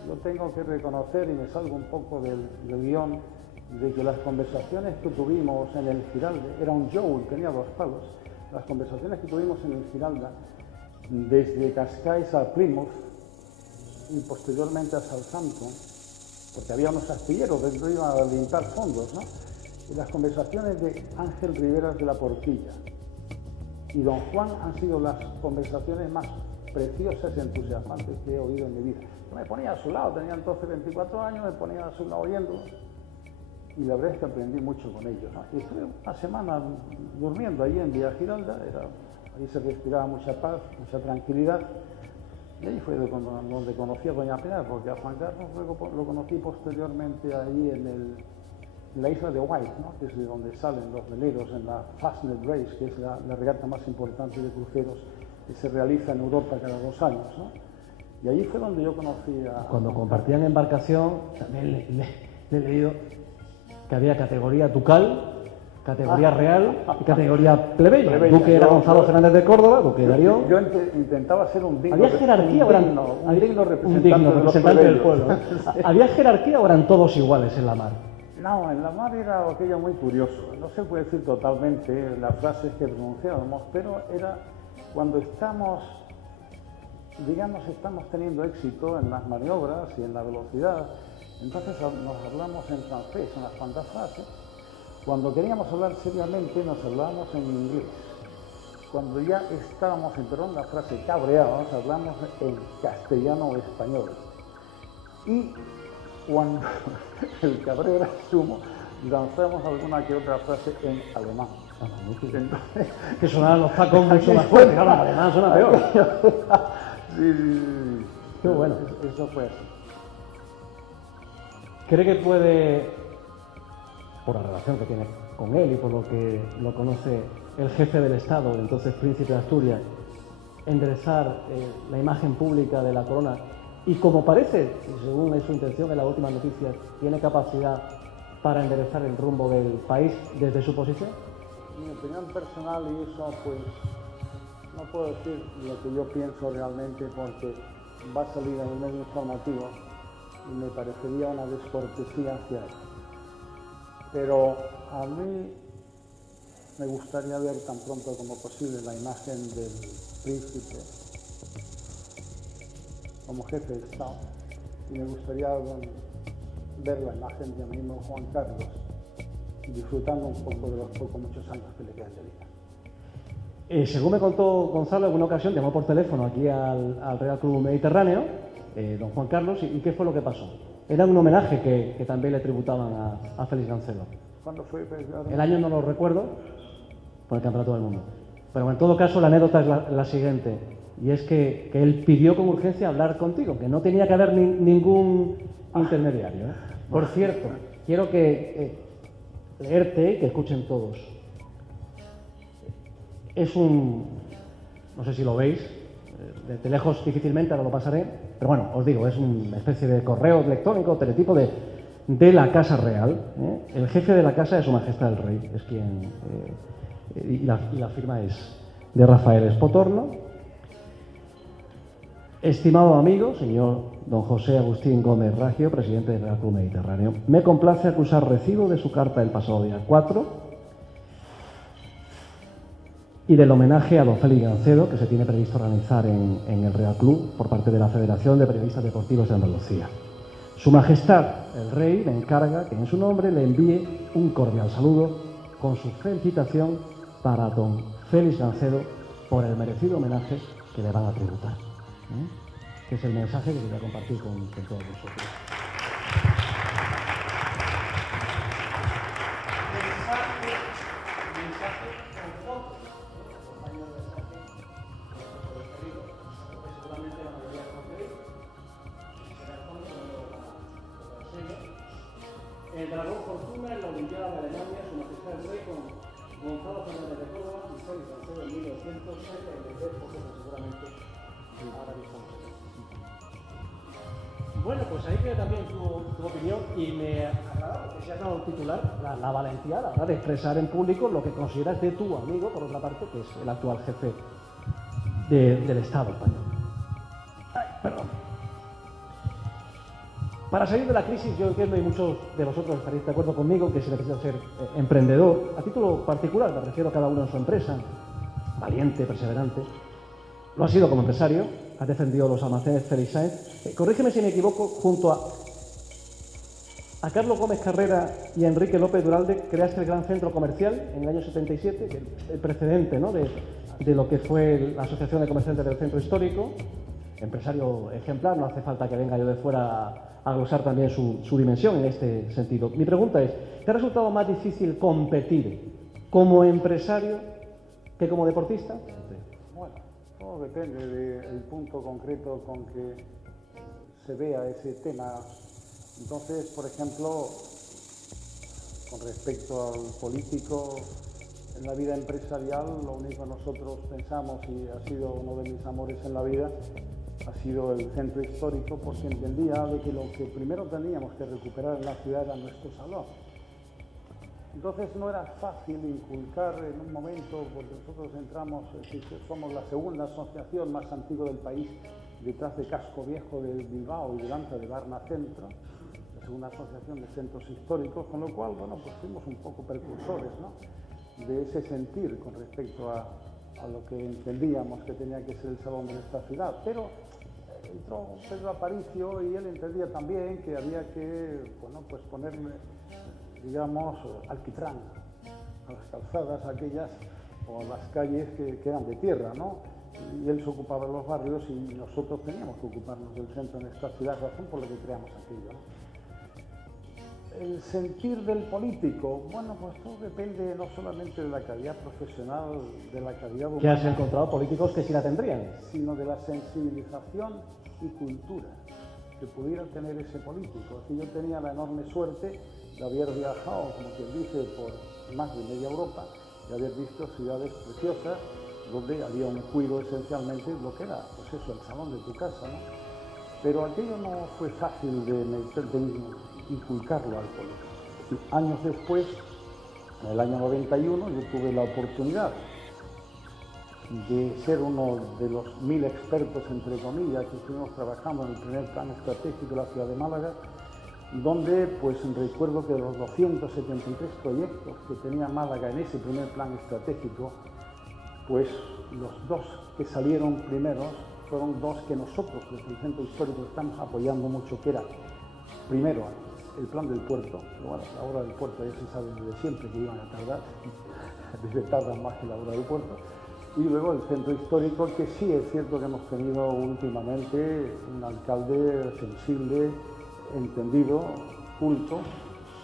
lo tengo que reconocer y me salgo un poco del guión, de que las conversaciones que tuvimos en el Giralda, era un Joule, tenía 2 palos, las conversaciones que tuvimos en el Giralda, desde Cascais a Plymouth y posteriormente a Southampton, porque había unos astilleros donde iban a limpiar fondos, ¿no? Y las conversaciones de Ángel Riveras de la Portilla y don Juan han sido las conversaciones más preciosas y entusiasmantes que he oído en mi vida. Yo me ponía a su lado, tenía entonces 24 años, me ponía a su lado oyendo. Y la verdad es que aprendí mucho con ellos, ¿no? Y estuve una semana durmiendo ahí en Villa Giralda, ahí se respiraba mucha paz, mucha tranquilidad. Y ahí fue donde conocí a doña Pilar, porque a Juan Carlos luego lo conocí posteriormente ahí en la isla de White, ¿no? Que es de donde salen los veleros en la Fastnet Race, que es la regata más importante de cruceros que se realiza en Europa cada 2 años, ¿no? Y ahí fue donde yo conocí a... Cuando compartían embarcación, también le he leído que había categoría ducal, categoría real y categoría plebeya. Duque era Gonzalo Fernández de Córdoba, duque de Arión. Yo intentaba ser un digno, ¿Había jerarquía un digno representante del pueblo? ¿Había jerarquía o eran todos iguales en la mar? No, en la mar era aquello muy curioso. No se puede decir totalmente las frases que pronunciábamos, pero era cuando estamos teniendo éxito en las maniobras y en la velocidad. Entonces nos hablamos en francés, unas cuantas frases. Cuando queríamos hablar seriamente nos hablábamos en inglés. Cuando ya estábamos, en perdón la frase, cabreados, hablamos en castellano o español. Y cuando el cabreo era sumo, lanzamos alguna que otra frase en alemán. Entonces, que sonaban los tacos mucho más fuertes, claro, en alemán suena peor. Sí. Qué bueno. Eso fue así. ¿Cree que puede, por la relación que tiene con él y por lo que lo conoce el jefe del Estado, el entonces príncipe de Asturias, enderezar la imagen pública de la corona y, como parece, según es su intención en las últimas noticias, tiene capacidad para enderezar el rumbo del país desde su posición? Mi opinión personal, y eso pues no puedo decir lo que yo pienso realmente porque va a salir en el medio informativo y me parecería una descortesía hacia él. Pero a mí me gustaría ver tan pronto como posible la imagen del príncipe como jefe de Estado y me gustaría ver la imagen de mi mismo Juan Carlos disfrutando un poco de los muchos años que le quedan de vida. Según me contó Gonzalo, en una ocasión llamó por teléfono aquí al Real Club Mediterráneo, don Juan Carlos, ¿y qué fue lo que pasó? Era un homenaje que también le tributaban a Félix Gancelo. ¿Cuándo fue? El año no lo recuerdo, por el Campeonato del Mundo. Pero en todo caso la anécdota es la siguiente, y es que él pidió con urgencia hablar contigo, que no tenía que haber ningún intermediario. Por cierto, quiero leerte y que escuchen todos. Es no sé si lo veis, de lejos difícilmente, ahora lo pasaré, pero bueno, os digo, es una especie de correo electrónico, teletipo de la Casa Real. El jefe de la Casa es Su Majestad el Rey, es quien... y la firma es de Rafael Espotorno. Estimado amigo, señor don José Agustín Gómez Raggio, presidente del Real Club Mediterráneo, me complace acusar recibo de su carta del pasado día 4 y del homenaje a don Félix Gancedo que se tiene previsto realizar en el Real Club por parte de la Federación de Periodistas Deportivos de Andalucía. Su Majestad, el Rey, le encarga que en su nombre le envíe un cordial saludo con su felicitación para don Félix Gancedo por el merecido homenaje que le van a tributar. Que es el mensaje que quería compartir con todos vosotros. El dragón Fortuna en la Olimpiada de Alemania, Su Majestad el Rey, con Gonzalo Fernández de Córdoba y Félix Gancedo en 1906, el de porque seguramente ahora mismo. Bueno, pues ahí queda también tu opinión y me agrada que se ha dado el titular, la valentía a la hora de expresar en público lo que consideras de tu amigo, por otra parte, que es el actual jefe del Estado español. Ay, perdón. Para salir de la crisis, yo entiendo, y muchos de vosotros estaréis de acuerdo conmigo, que se necesita ser emprendedor. A título particular, me refiero a cada uno en su empresa, valiente, perseverante. Lo ha sido como empresario, ha defendido los almacenes Félix Sáenz. Corrígeme si me equivoco, junto a Carlos Gómez Carrera y a Enrique López Duralde, creaste el Gran Centro Comercial en el año 77, el precedente, ¿no?, de lo que fue la Asociación de Comerciantes del Centro Histórico. Empresario ejemplar, no hace falta que venga yo de fuera a glosar también su dimensión en este sentido. Mi pregunta es, ¿te ha resultado más difícil competir como empresario que como deportista? Bueno, todo depende del punto concreto con que se vea ese tema. Entonces, por ejemplo, con respecto al político, en la vida empresarial, lo único que nosotros pensamos, y ha sido uno de mis amores en la vida, ha sido el centro histórico, porque entendía de que lo que primero teníamos que recuperar en la ciudad era nuestro salón. Entonces no era fácil inculcar en un momento, porque nosotros entramos, somos la segunda asociación más antigua del país, detrás de Casco Viejo de Bilbao y delante de Barna Centro, la segunda asociación de centros históricos, con lo cual, bueno, pues fuimos un poco precursores, ¿no?, de ese sentir con respecto a lo que entendíamos que tenía que ser el salón de esta ciudad. Pero entró Pedro Aparicio y él entendía también que había que, bueno, pues ponerle, digamos, alquitrán a las calzadas aquellas o a las calles que eran de tierra, ¿no? Y él se ocupaba de los barrios y nosotros teníamos que ocuparnos del centro en esta ciudad, razón por la que creamos aquello, ¿no? El sentir del político, bueno, pues todo depende no solamente de la calidad profesional, de la calidad humana. ¿Qué has encontrado políticos que sí la tendrían? Sino de la sensibilización y cultura que pudiera tener ese político. Que yo tenía la enorme suerte de haber viajado, como quien dice, por más de media Europa, de haber visto ciudades preciosas donde había un cuidado esencialmente lo que era, pues eso, el salón de tu casa, ¿no? Pero aquello no fue fácil de inculcarlo al político. Años después, en el año 91, yo tuve la oportunidad de ser uno de los 1000 expertos, entre comillas, que estuvimos trabajando en el primer plan estratégico de la ciudad de Málaga, donde pues recuerdo que de los 273 proyectos que tenía Málaga en ese primer plan estratégico, pues los 2 que salieron primeros fueron 2 que nosotros desde el centro histórico estamos apoyando mucho, que era primero el plan del puerto, pero bueno, la obra del puerto ya se sabe desde siempre que iban a tardar, desde tardan más que la obra del puerto, y luego el centro histórico, que sí es cierto que hemos tenido últimamente un alcalde sensible, entendido, culto,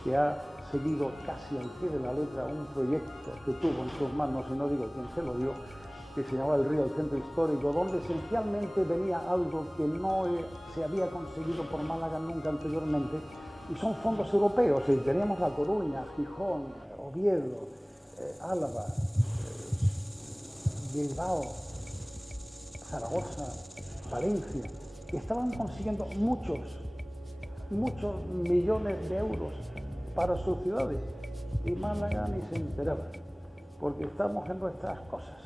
que ha seguido casi al pie de la letra un proyecto que tuvo en sus manos, y no digo quién se lo dio, que se llamaba el Río del Centro Histórico, donde esencialmente venía algo que no se había conseguido por Málaga nunca anteriormente, y son fondos europeos. Y teníamos La Coruña, Gijón, Oviedo, Álava, Bilbao, Zaragoza, Valencia, que estaban consiguiendo muchos millones de euros para sus ciudades, y Málaga ni se enteraba, porque estamos en nuestras cosas.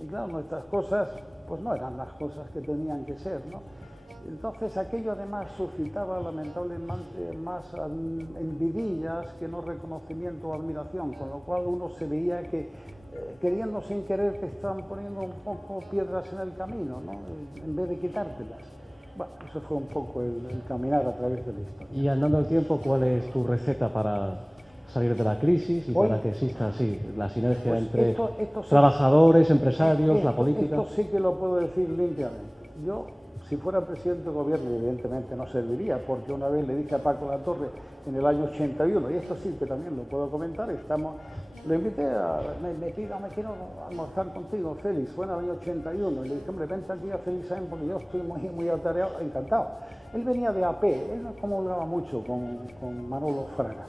Y claro, nuestras cosas pues no eran las cosas que tenían que ser, ¿no? Entonces aquello además suscitaba lamentablemente más envidias que no reconocimiento o admiración, con lo cual uno se veía que queriendo sin querer te estaban poniendo un poco piedras en el camino, ¿no?, en vez de quitártelas. Bueno, eso fue un poco el caminar a través de la historia. Y andando el tiempo, ¿cuál es tu receta para salir de la crisis y para que exista así la sinergia pues entre esto sí, trabajadores, empresarios, la política? Esto sí que lo puedo decir limpiamente. Yo, si fuera presidente del gobierno, evidentemente no serviría, porque una vez le dije a Paco Latorre en el año 81, y esto sí que también lo puedo comentar, lo invité me quiero almorzar contigo, Félix, fue en el año 81, y le dije, hombre, vente aquí a Félix Sáenz porque yo estoy muy atareado, encantado. Él venía de AP, él no comulgaba mucho con Manolo Fraga,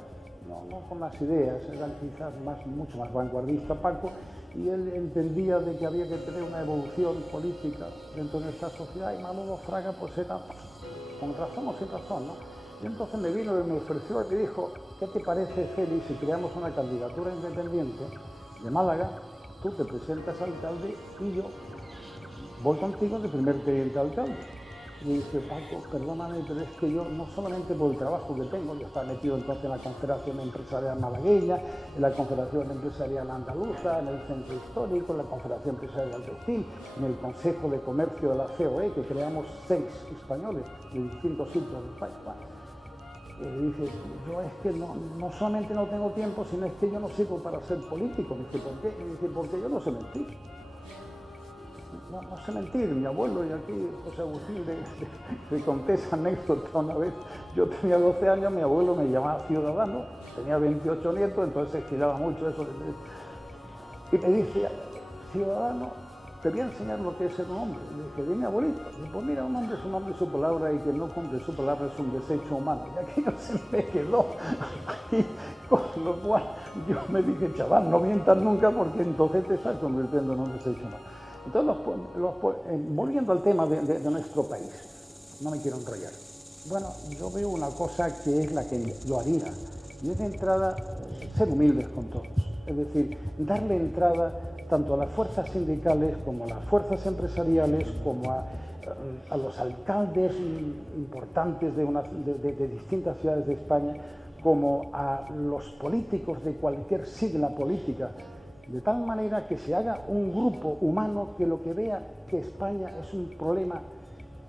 no con las ideas, era quizás mucho más vanguardista Paco, y él entendía de que había que tener una evolución política dentro de nuestra sociedad, y Manolo Fraga pues era, con razón o sin razón, ¿no? Y entonces me vino y me ofreció y me dijo, ¿qué te parece, Félix, si creamos una candidatura independiente de Málaga? Tú te presentas alcalde y yo voy contigo de primer teniente alcalde. Y dije, Paco, perdóname, pero es que yo, no solamente por el trabajo que tengo, yo estaba metido entonces en la Confederación Empresarial Malagueña, en la Confederación Empresarial Andaluza, en el Centro Histórico, en la Confederación Empresarial Textil, en el Consejo de Comercio de la COE, que creamos 6 españoles de distintos sitios del país. Y dice, yo es que no solamente no tengo tiempo, sino es que yo no sirvo para ser político. Me dice, ¿por qué? Y dice, porque yo no sé mentir. No sé mentir. Mi abuelo, y aquí José Agustín le conté esa anécdota una vez. Yo tenía 12 años, mi abuelo me llamaba ciudadano, tenía 28 nietos, entonces se estilaba mucho eso. Y me dice, ciudadano, te voy a enseñar lo que es ser un hombre. Y le dije, dime, abuelito. Y pues mira, un hombre es un hombre y su palabra, y que no cumple su palabra es un desecho humano. Y aquello se me quedó. Y con lo cual yo me dije, chaval, no mientas nunca porque entonces te estás convirtiendo en un desecho humano. Entonces, volviendo al tema de nuestro país, no me quiero enrollar. Bueno, yo veo una cosa que es la que lo haría, y es de entrada ser humildes con todos. Es decir, darle entrada tanto a las fuerzas sindicales como a las fuerzas empresariales, como a los alcaldes importantes de distintas ciudades de España, como a los políticos de cualquier sigla política, de tal manera que se haga un grupo humano que lo que vea que España es un problema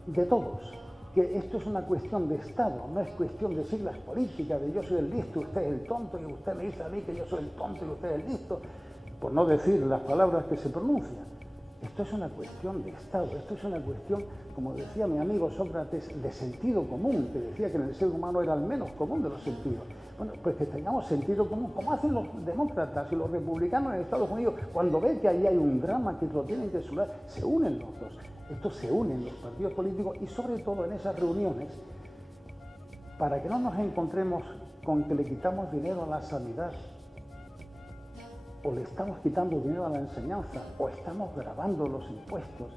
de todos, que esto es una cuestión de Estado, no es cuestión de siglas políticas, de yo soy el listo, usted es el tonto, y usted me dice a mí que yo soy el tonto y usted es el listo, por no decir las palabras que se pronuncian. Esto es una cuestión de Estado, esto es una cuestión, como decía mi amigo Sócrates, de sentido común, que decía que en el ser humano era el menos común de los sentidos. Bueno, pues que tengamos sentido común, como hacen los demócratas y los republicanos en Estados Unidos, cuando ven que ahí hay un drama que lo tienen que solucionar, se unen los dos. Estos se unen los partidos políticos y sobre todo en esas reuniones, para que no nos encontremos con que le quitamos dinero a la sanidad, o le estamos quitando dinero a la enseñanza, o estamos gravando los impuestos.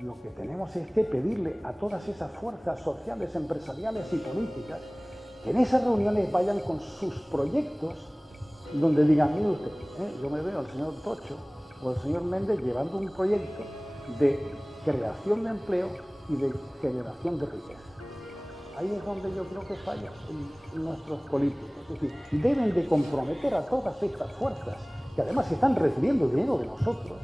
Lo que tenemos es que pedirle a todas esas fuerzas sociales, empresariales y políticas que en esas reuniones vayan con sus proyectos donde digan, mire usted, yo me veo al señor Tocho o al señor Méndez llevando un proyecto de creación de empleo y de generación de riqueza. Ahí es donde yo creo que fallan nuestros políticos. Es decir, deben de comprometer a todas estas fuerzas que además están recibiendo dinero de nosotros,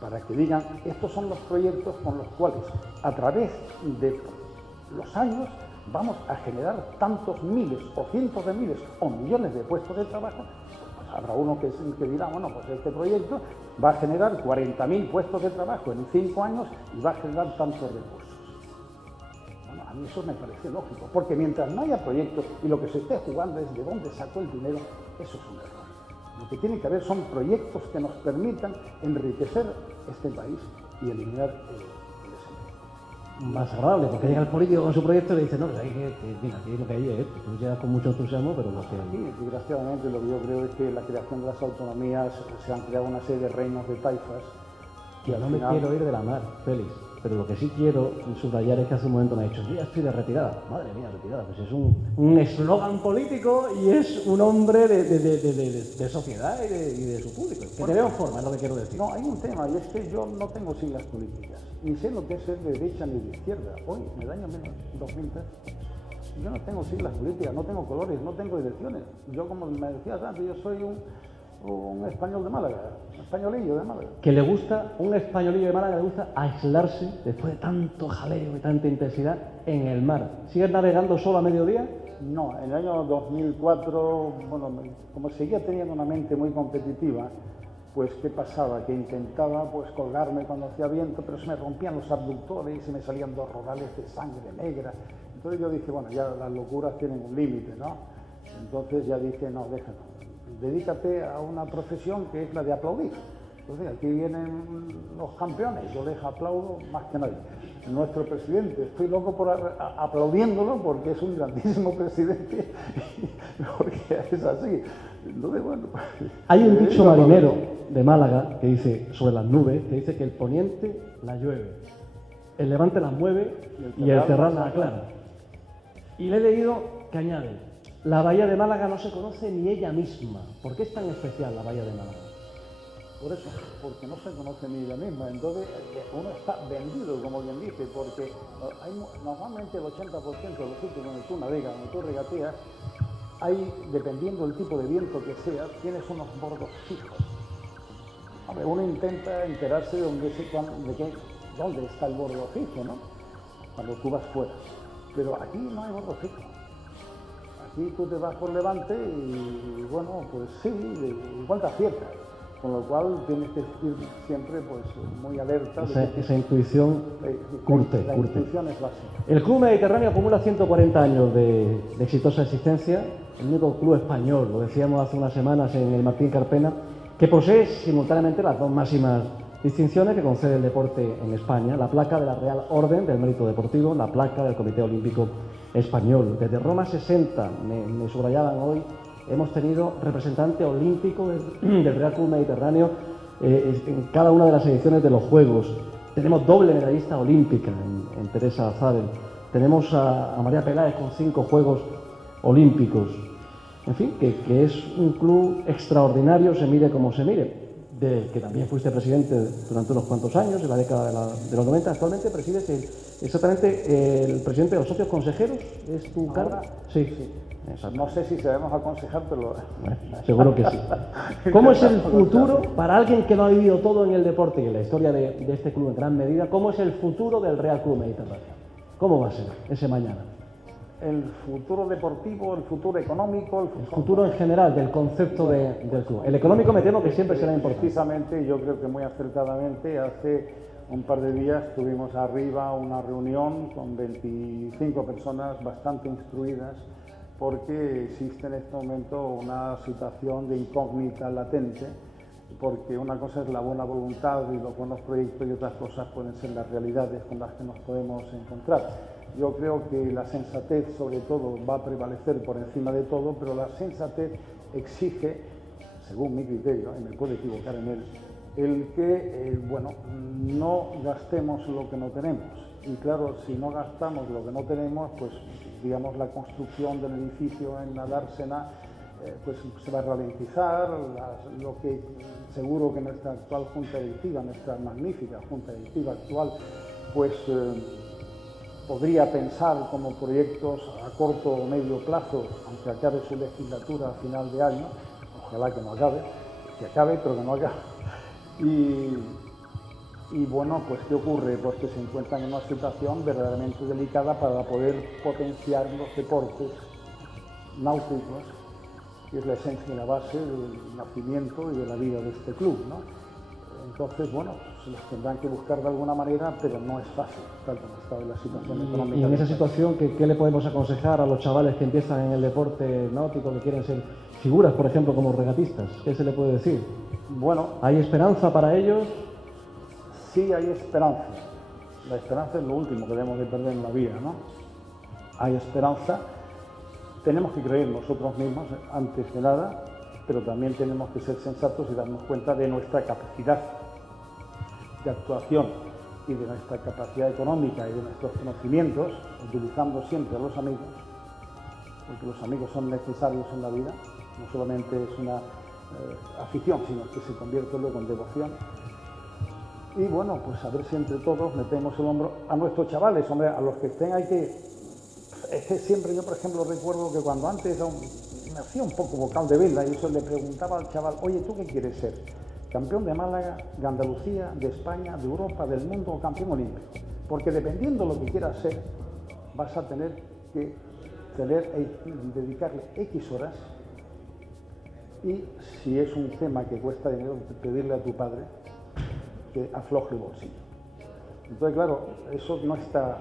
para que digan, estos son los proyectos con los cuales, a través de los años, vamos a generar tantos miles o cientos de miles o millones de puestos de trabajo. Pues habrá uno que dirá, bueno, pues este proyecto va a generar 40.000 puestos de trabajo en 5 años y va a generar tantos recursos. Bueno, a mí eso me parece lógico, porque mientras no haya proyectos y lo que se esté jugando es de dónde sacó el dinero, eso es un error. Lo que tiene que haber son proyectos que nos permitan enriquecer este país y eliminar el desempleo. Más agradable, porque llega el político con su proyecto y le dice, no, pues mira, aquí lo que hay es, tú llegas con mucho entusiasmo, pero lo que hay. Sí, desgraciadamente lo que yo creo es que la creación de las autonomías se han creado una serie de reinos de taifas. Que no me quiero ir de la mar, Félix, pero lo que sí quiero subrayar es que hace un momento me ha dicho, yo ya estoy de retirada. Madre mía, retirada, pues es un eslogan político y es un hombre de sociedad y de su público. Que te veo en forma, es lo que quiero decir. No, hay un tema, y es que yo no tengo siglas políticas, ni sé lo que es ser de derecha ni de izquierda. Hoy, en el año 2003, yo no tengo siglas políticas, no tengo colores, no tengo direcciones. Yo, como me decías antes, yo soy Un español de Málaga, un españolillo de Málaga. Que le gusta, un españolillo de Málaga le gusta aislarse después de tanto jaleo y tanta intensidad en el mar. ¿Sigues navegando solo a mediodía? No, en el año 2004, bueno, como seguía teniendo una mente muy competitiva, pues ¿qué pasaba? Que intentaba pues colgarme cuando hacía viento, pero se me rompían los abductores y se me salían 2 rodales de sangre negra. Entonces yo dije, bueno, ya las locuras tienen un límite, ¿no? Entonces ya dije, no, déjalo, dedícate a una profesión que es la de aplaudir. Entonces aquí vienen los campeones, yo les aplaudo más que nadie. Nuestro presidente, estoy loco por aplaudiéndolo porque es un grandísimo presidente, porque es así. Entonces, bueno, hay un dicho marinero de Málaga que dice, sobre las nubes, que dice que el poniente la llueve, el levante las mueve y el terral la aclara. Y le he leído que añade, la bahía de Málaga no se conoce ni ella misma. ¿Por qué es tan especial la bahía de Málaga? Por eso, porque no se conoce ni ella misma. Entonces uno está vendido, como bien dice, porque normalmente el 80% de los sitios donde tú navegas, donde tú regateas, hay, dependiendo del tipo de viento que sea, tienes unos bordos fijos. Hombre, uno intenta enterarse de dónde está el bordo fijo, ¿no? Cuando tú vas fuera. Pero aquí no hay bordo fijo. Aquí tú te vas por levante y, bueno, pues sí, igual te aciertas. Con lo cual tienes que ir siempre pues, muy alerta. Esa intuición curte. La intuición es básica. El Club Mediterráneo acumula 140 años de exitosa existencia, el único club español, lo decíamos hace unas semanas en el Martín Carpena, que posee simultáneamente las 2 máximas distinciones que concede el deporte en España, la placa de la Real Orden del Mérito Deportivo, la placa del Comité Olímpico Español. Desde Roma 60, me subrayaban hoy, hemos tenido representante olímpico del Real Club Mediterráneo en cada una de las ediciones de los Juegos. Tenemos doble medallista olímpica en Teresa Zabel. Tenemos a María Peláez con 5 Juegos Olímpicos. En fin, que es un club extraordinario, se mire como se mire, del que también fuiste presidente durante unos cuantos años, en la década de los 90. Actualmente presides exactamente el presidente de los socios consejeros. ¿Es tu cargo? Sí. No sé si sabemos aconsejar, pero... Bueno, seguro que sí. ¿Cómo es el futuro, para alguien que no ha vivido todo en el deporte y en la historia de este club en gran medida, cómo es el futuro del Real Club Mediterráneo? ¿Cómo va a ser ese mañana? El futuro deportivo, el futuro económico... El futuro en general del concepto del club. El económico me temo que siempre será importante. Precisamente, yo creo que muy acertadamente, hace un par de días tuvimos arriba una reunión con 25 personas bastante instruidas, porque existe en este momento una situación de incógnita latente, porque una cosa es la buena voluntad y los buenos proyectos y otras cosas pueden ser las realidades con las que nos podemos encontrar. Yo creo que la sensatez sobre todo va a prevalecer por encima de todo, pero la sensatez exige, según mi criterio, y me puedo equivocar en él, el que, no gastemos lo que no tenemos. Y claro, si no gastamos lo que no tenemos, pues digamos la construcción del edificio en la dársena pues se va a ralentizar, lo que seguro que nuestra actual Junta Directiva, nuestra magnífica Junta Directiva actual, pues podría pensar como proyectos a corto o medio plazo, aunque acabe su legislatura a final de año, ojalá que no acabe, que acabe pero que no acabe. Y bueno, pues ¿qué ocurre? Pues que se encuentran en una situación verdaderamente delicada para poder potenciar los deportes náuticos, que es la esencia y la base del nacimiento y de la vida de este club, ¿no? Entonces, bueno, se los tendrán que buscar de alguna manera, pero no es fácil, tal como está la situación económica. Y en esa situación, ¿qué le podemos aconsejar a los chavales que empiezan en el deporte náutico, que quieren ser figuras, por ejemplo, como regatistas? ¿Qué se le puede decir? Bueno, ¿hay esperanza para ellos? Sí, hay esperanza. La esperanza es lo último que debemos de perder en la vida, ¿no? Hay esperanza. Tenemos que creer nosotros mismos, antes de nada, pero también tenemos que ser sensatos y darnos cuenta de nuestra capacidad de actuación y de nuestra capacidad económica y de nuestros conocimientos, utilizando siempre a los amigos, porque los amigos son necesarios en la vida, no solamente es una afición, sino que se convierte luego en devoción. Y bueno, pues a ver si entre todos metemos el hombro a nuestros chavales, hombre, a los que estén hay que... Es que siempre yo, por ejemplo, recuerdo que cuando antes me hacía un poco vocal de vela y eso le preguntaba al chaval, oye, ¿tú qué quieres ser? ¿Campeón de Málaga, de Andalucía, de España, de Europa, del mundo o campeón olímpico? Porque dependiendo de lo que quieras ser, vas a tener que dedicarle X horas y si es un tema que cuesta dinero, pedirle a tu padre que afloje el bolsillo. Entonces, claro, eso no está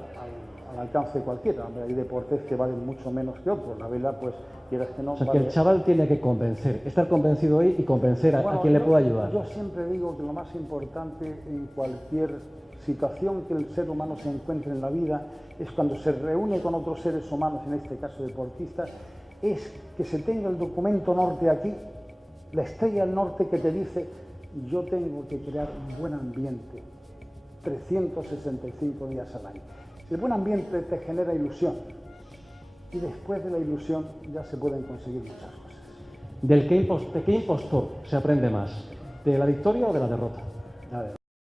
al alcance de cualquiera. Hay deportes que valen mucho menos que otros. La vela, pues, quieras que no... O sea, vale... que el chaval tiene que convencer, estar convencido hoy y convencer a quien le pueda ayudar. Yo siempre digo que lo más importante en cualquier situación que el ser humano se encuentre en la vida es cuando se reúne con otros seres humanos, en este caso deportistas, es que se tenga el documento norte aquí, la estrella del norte que te dice yo tengo que crear un buen ambiente 365 días al año. El buen ambiente te genera ilusión y después de la ilusión ya se pueden conseguir muchas cosas. ¿De qué impostor se aprende más? ¿De la victoria o de la derrota? A ver.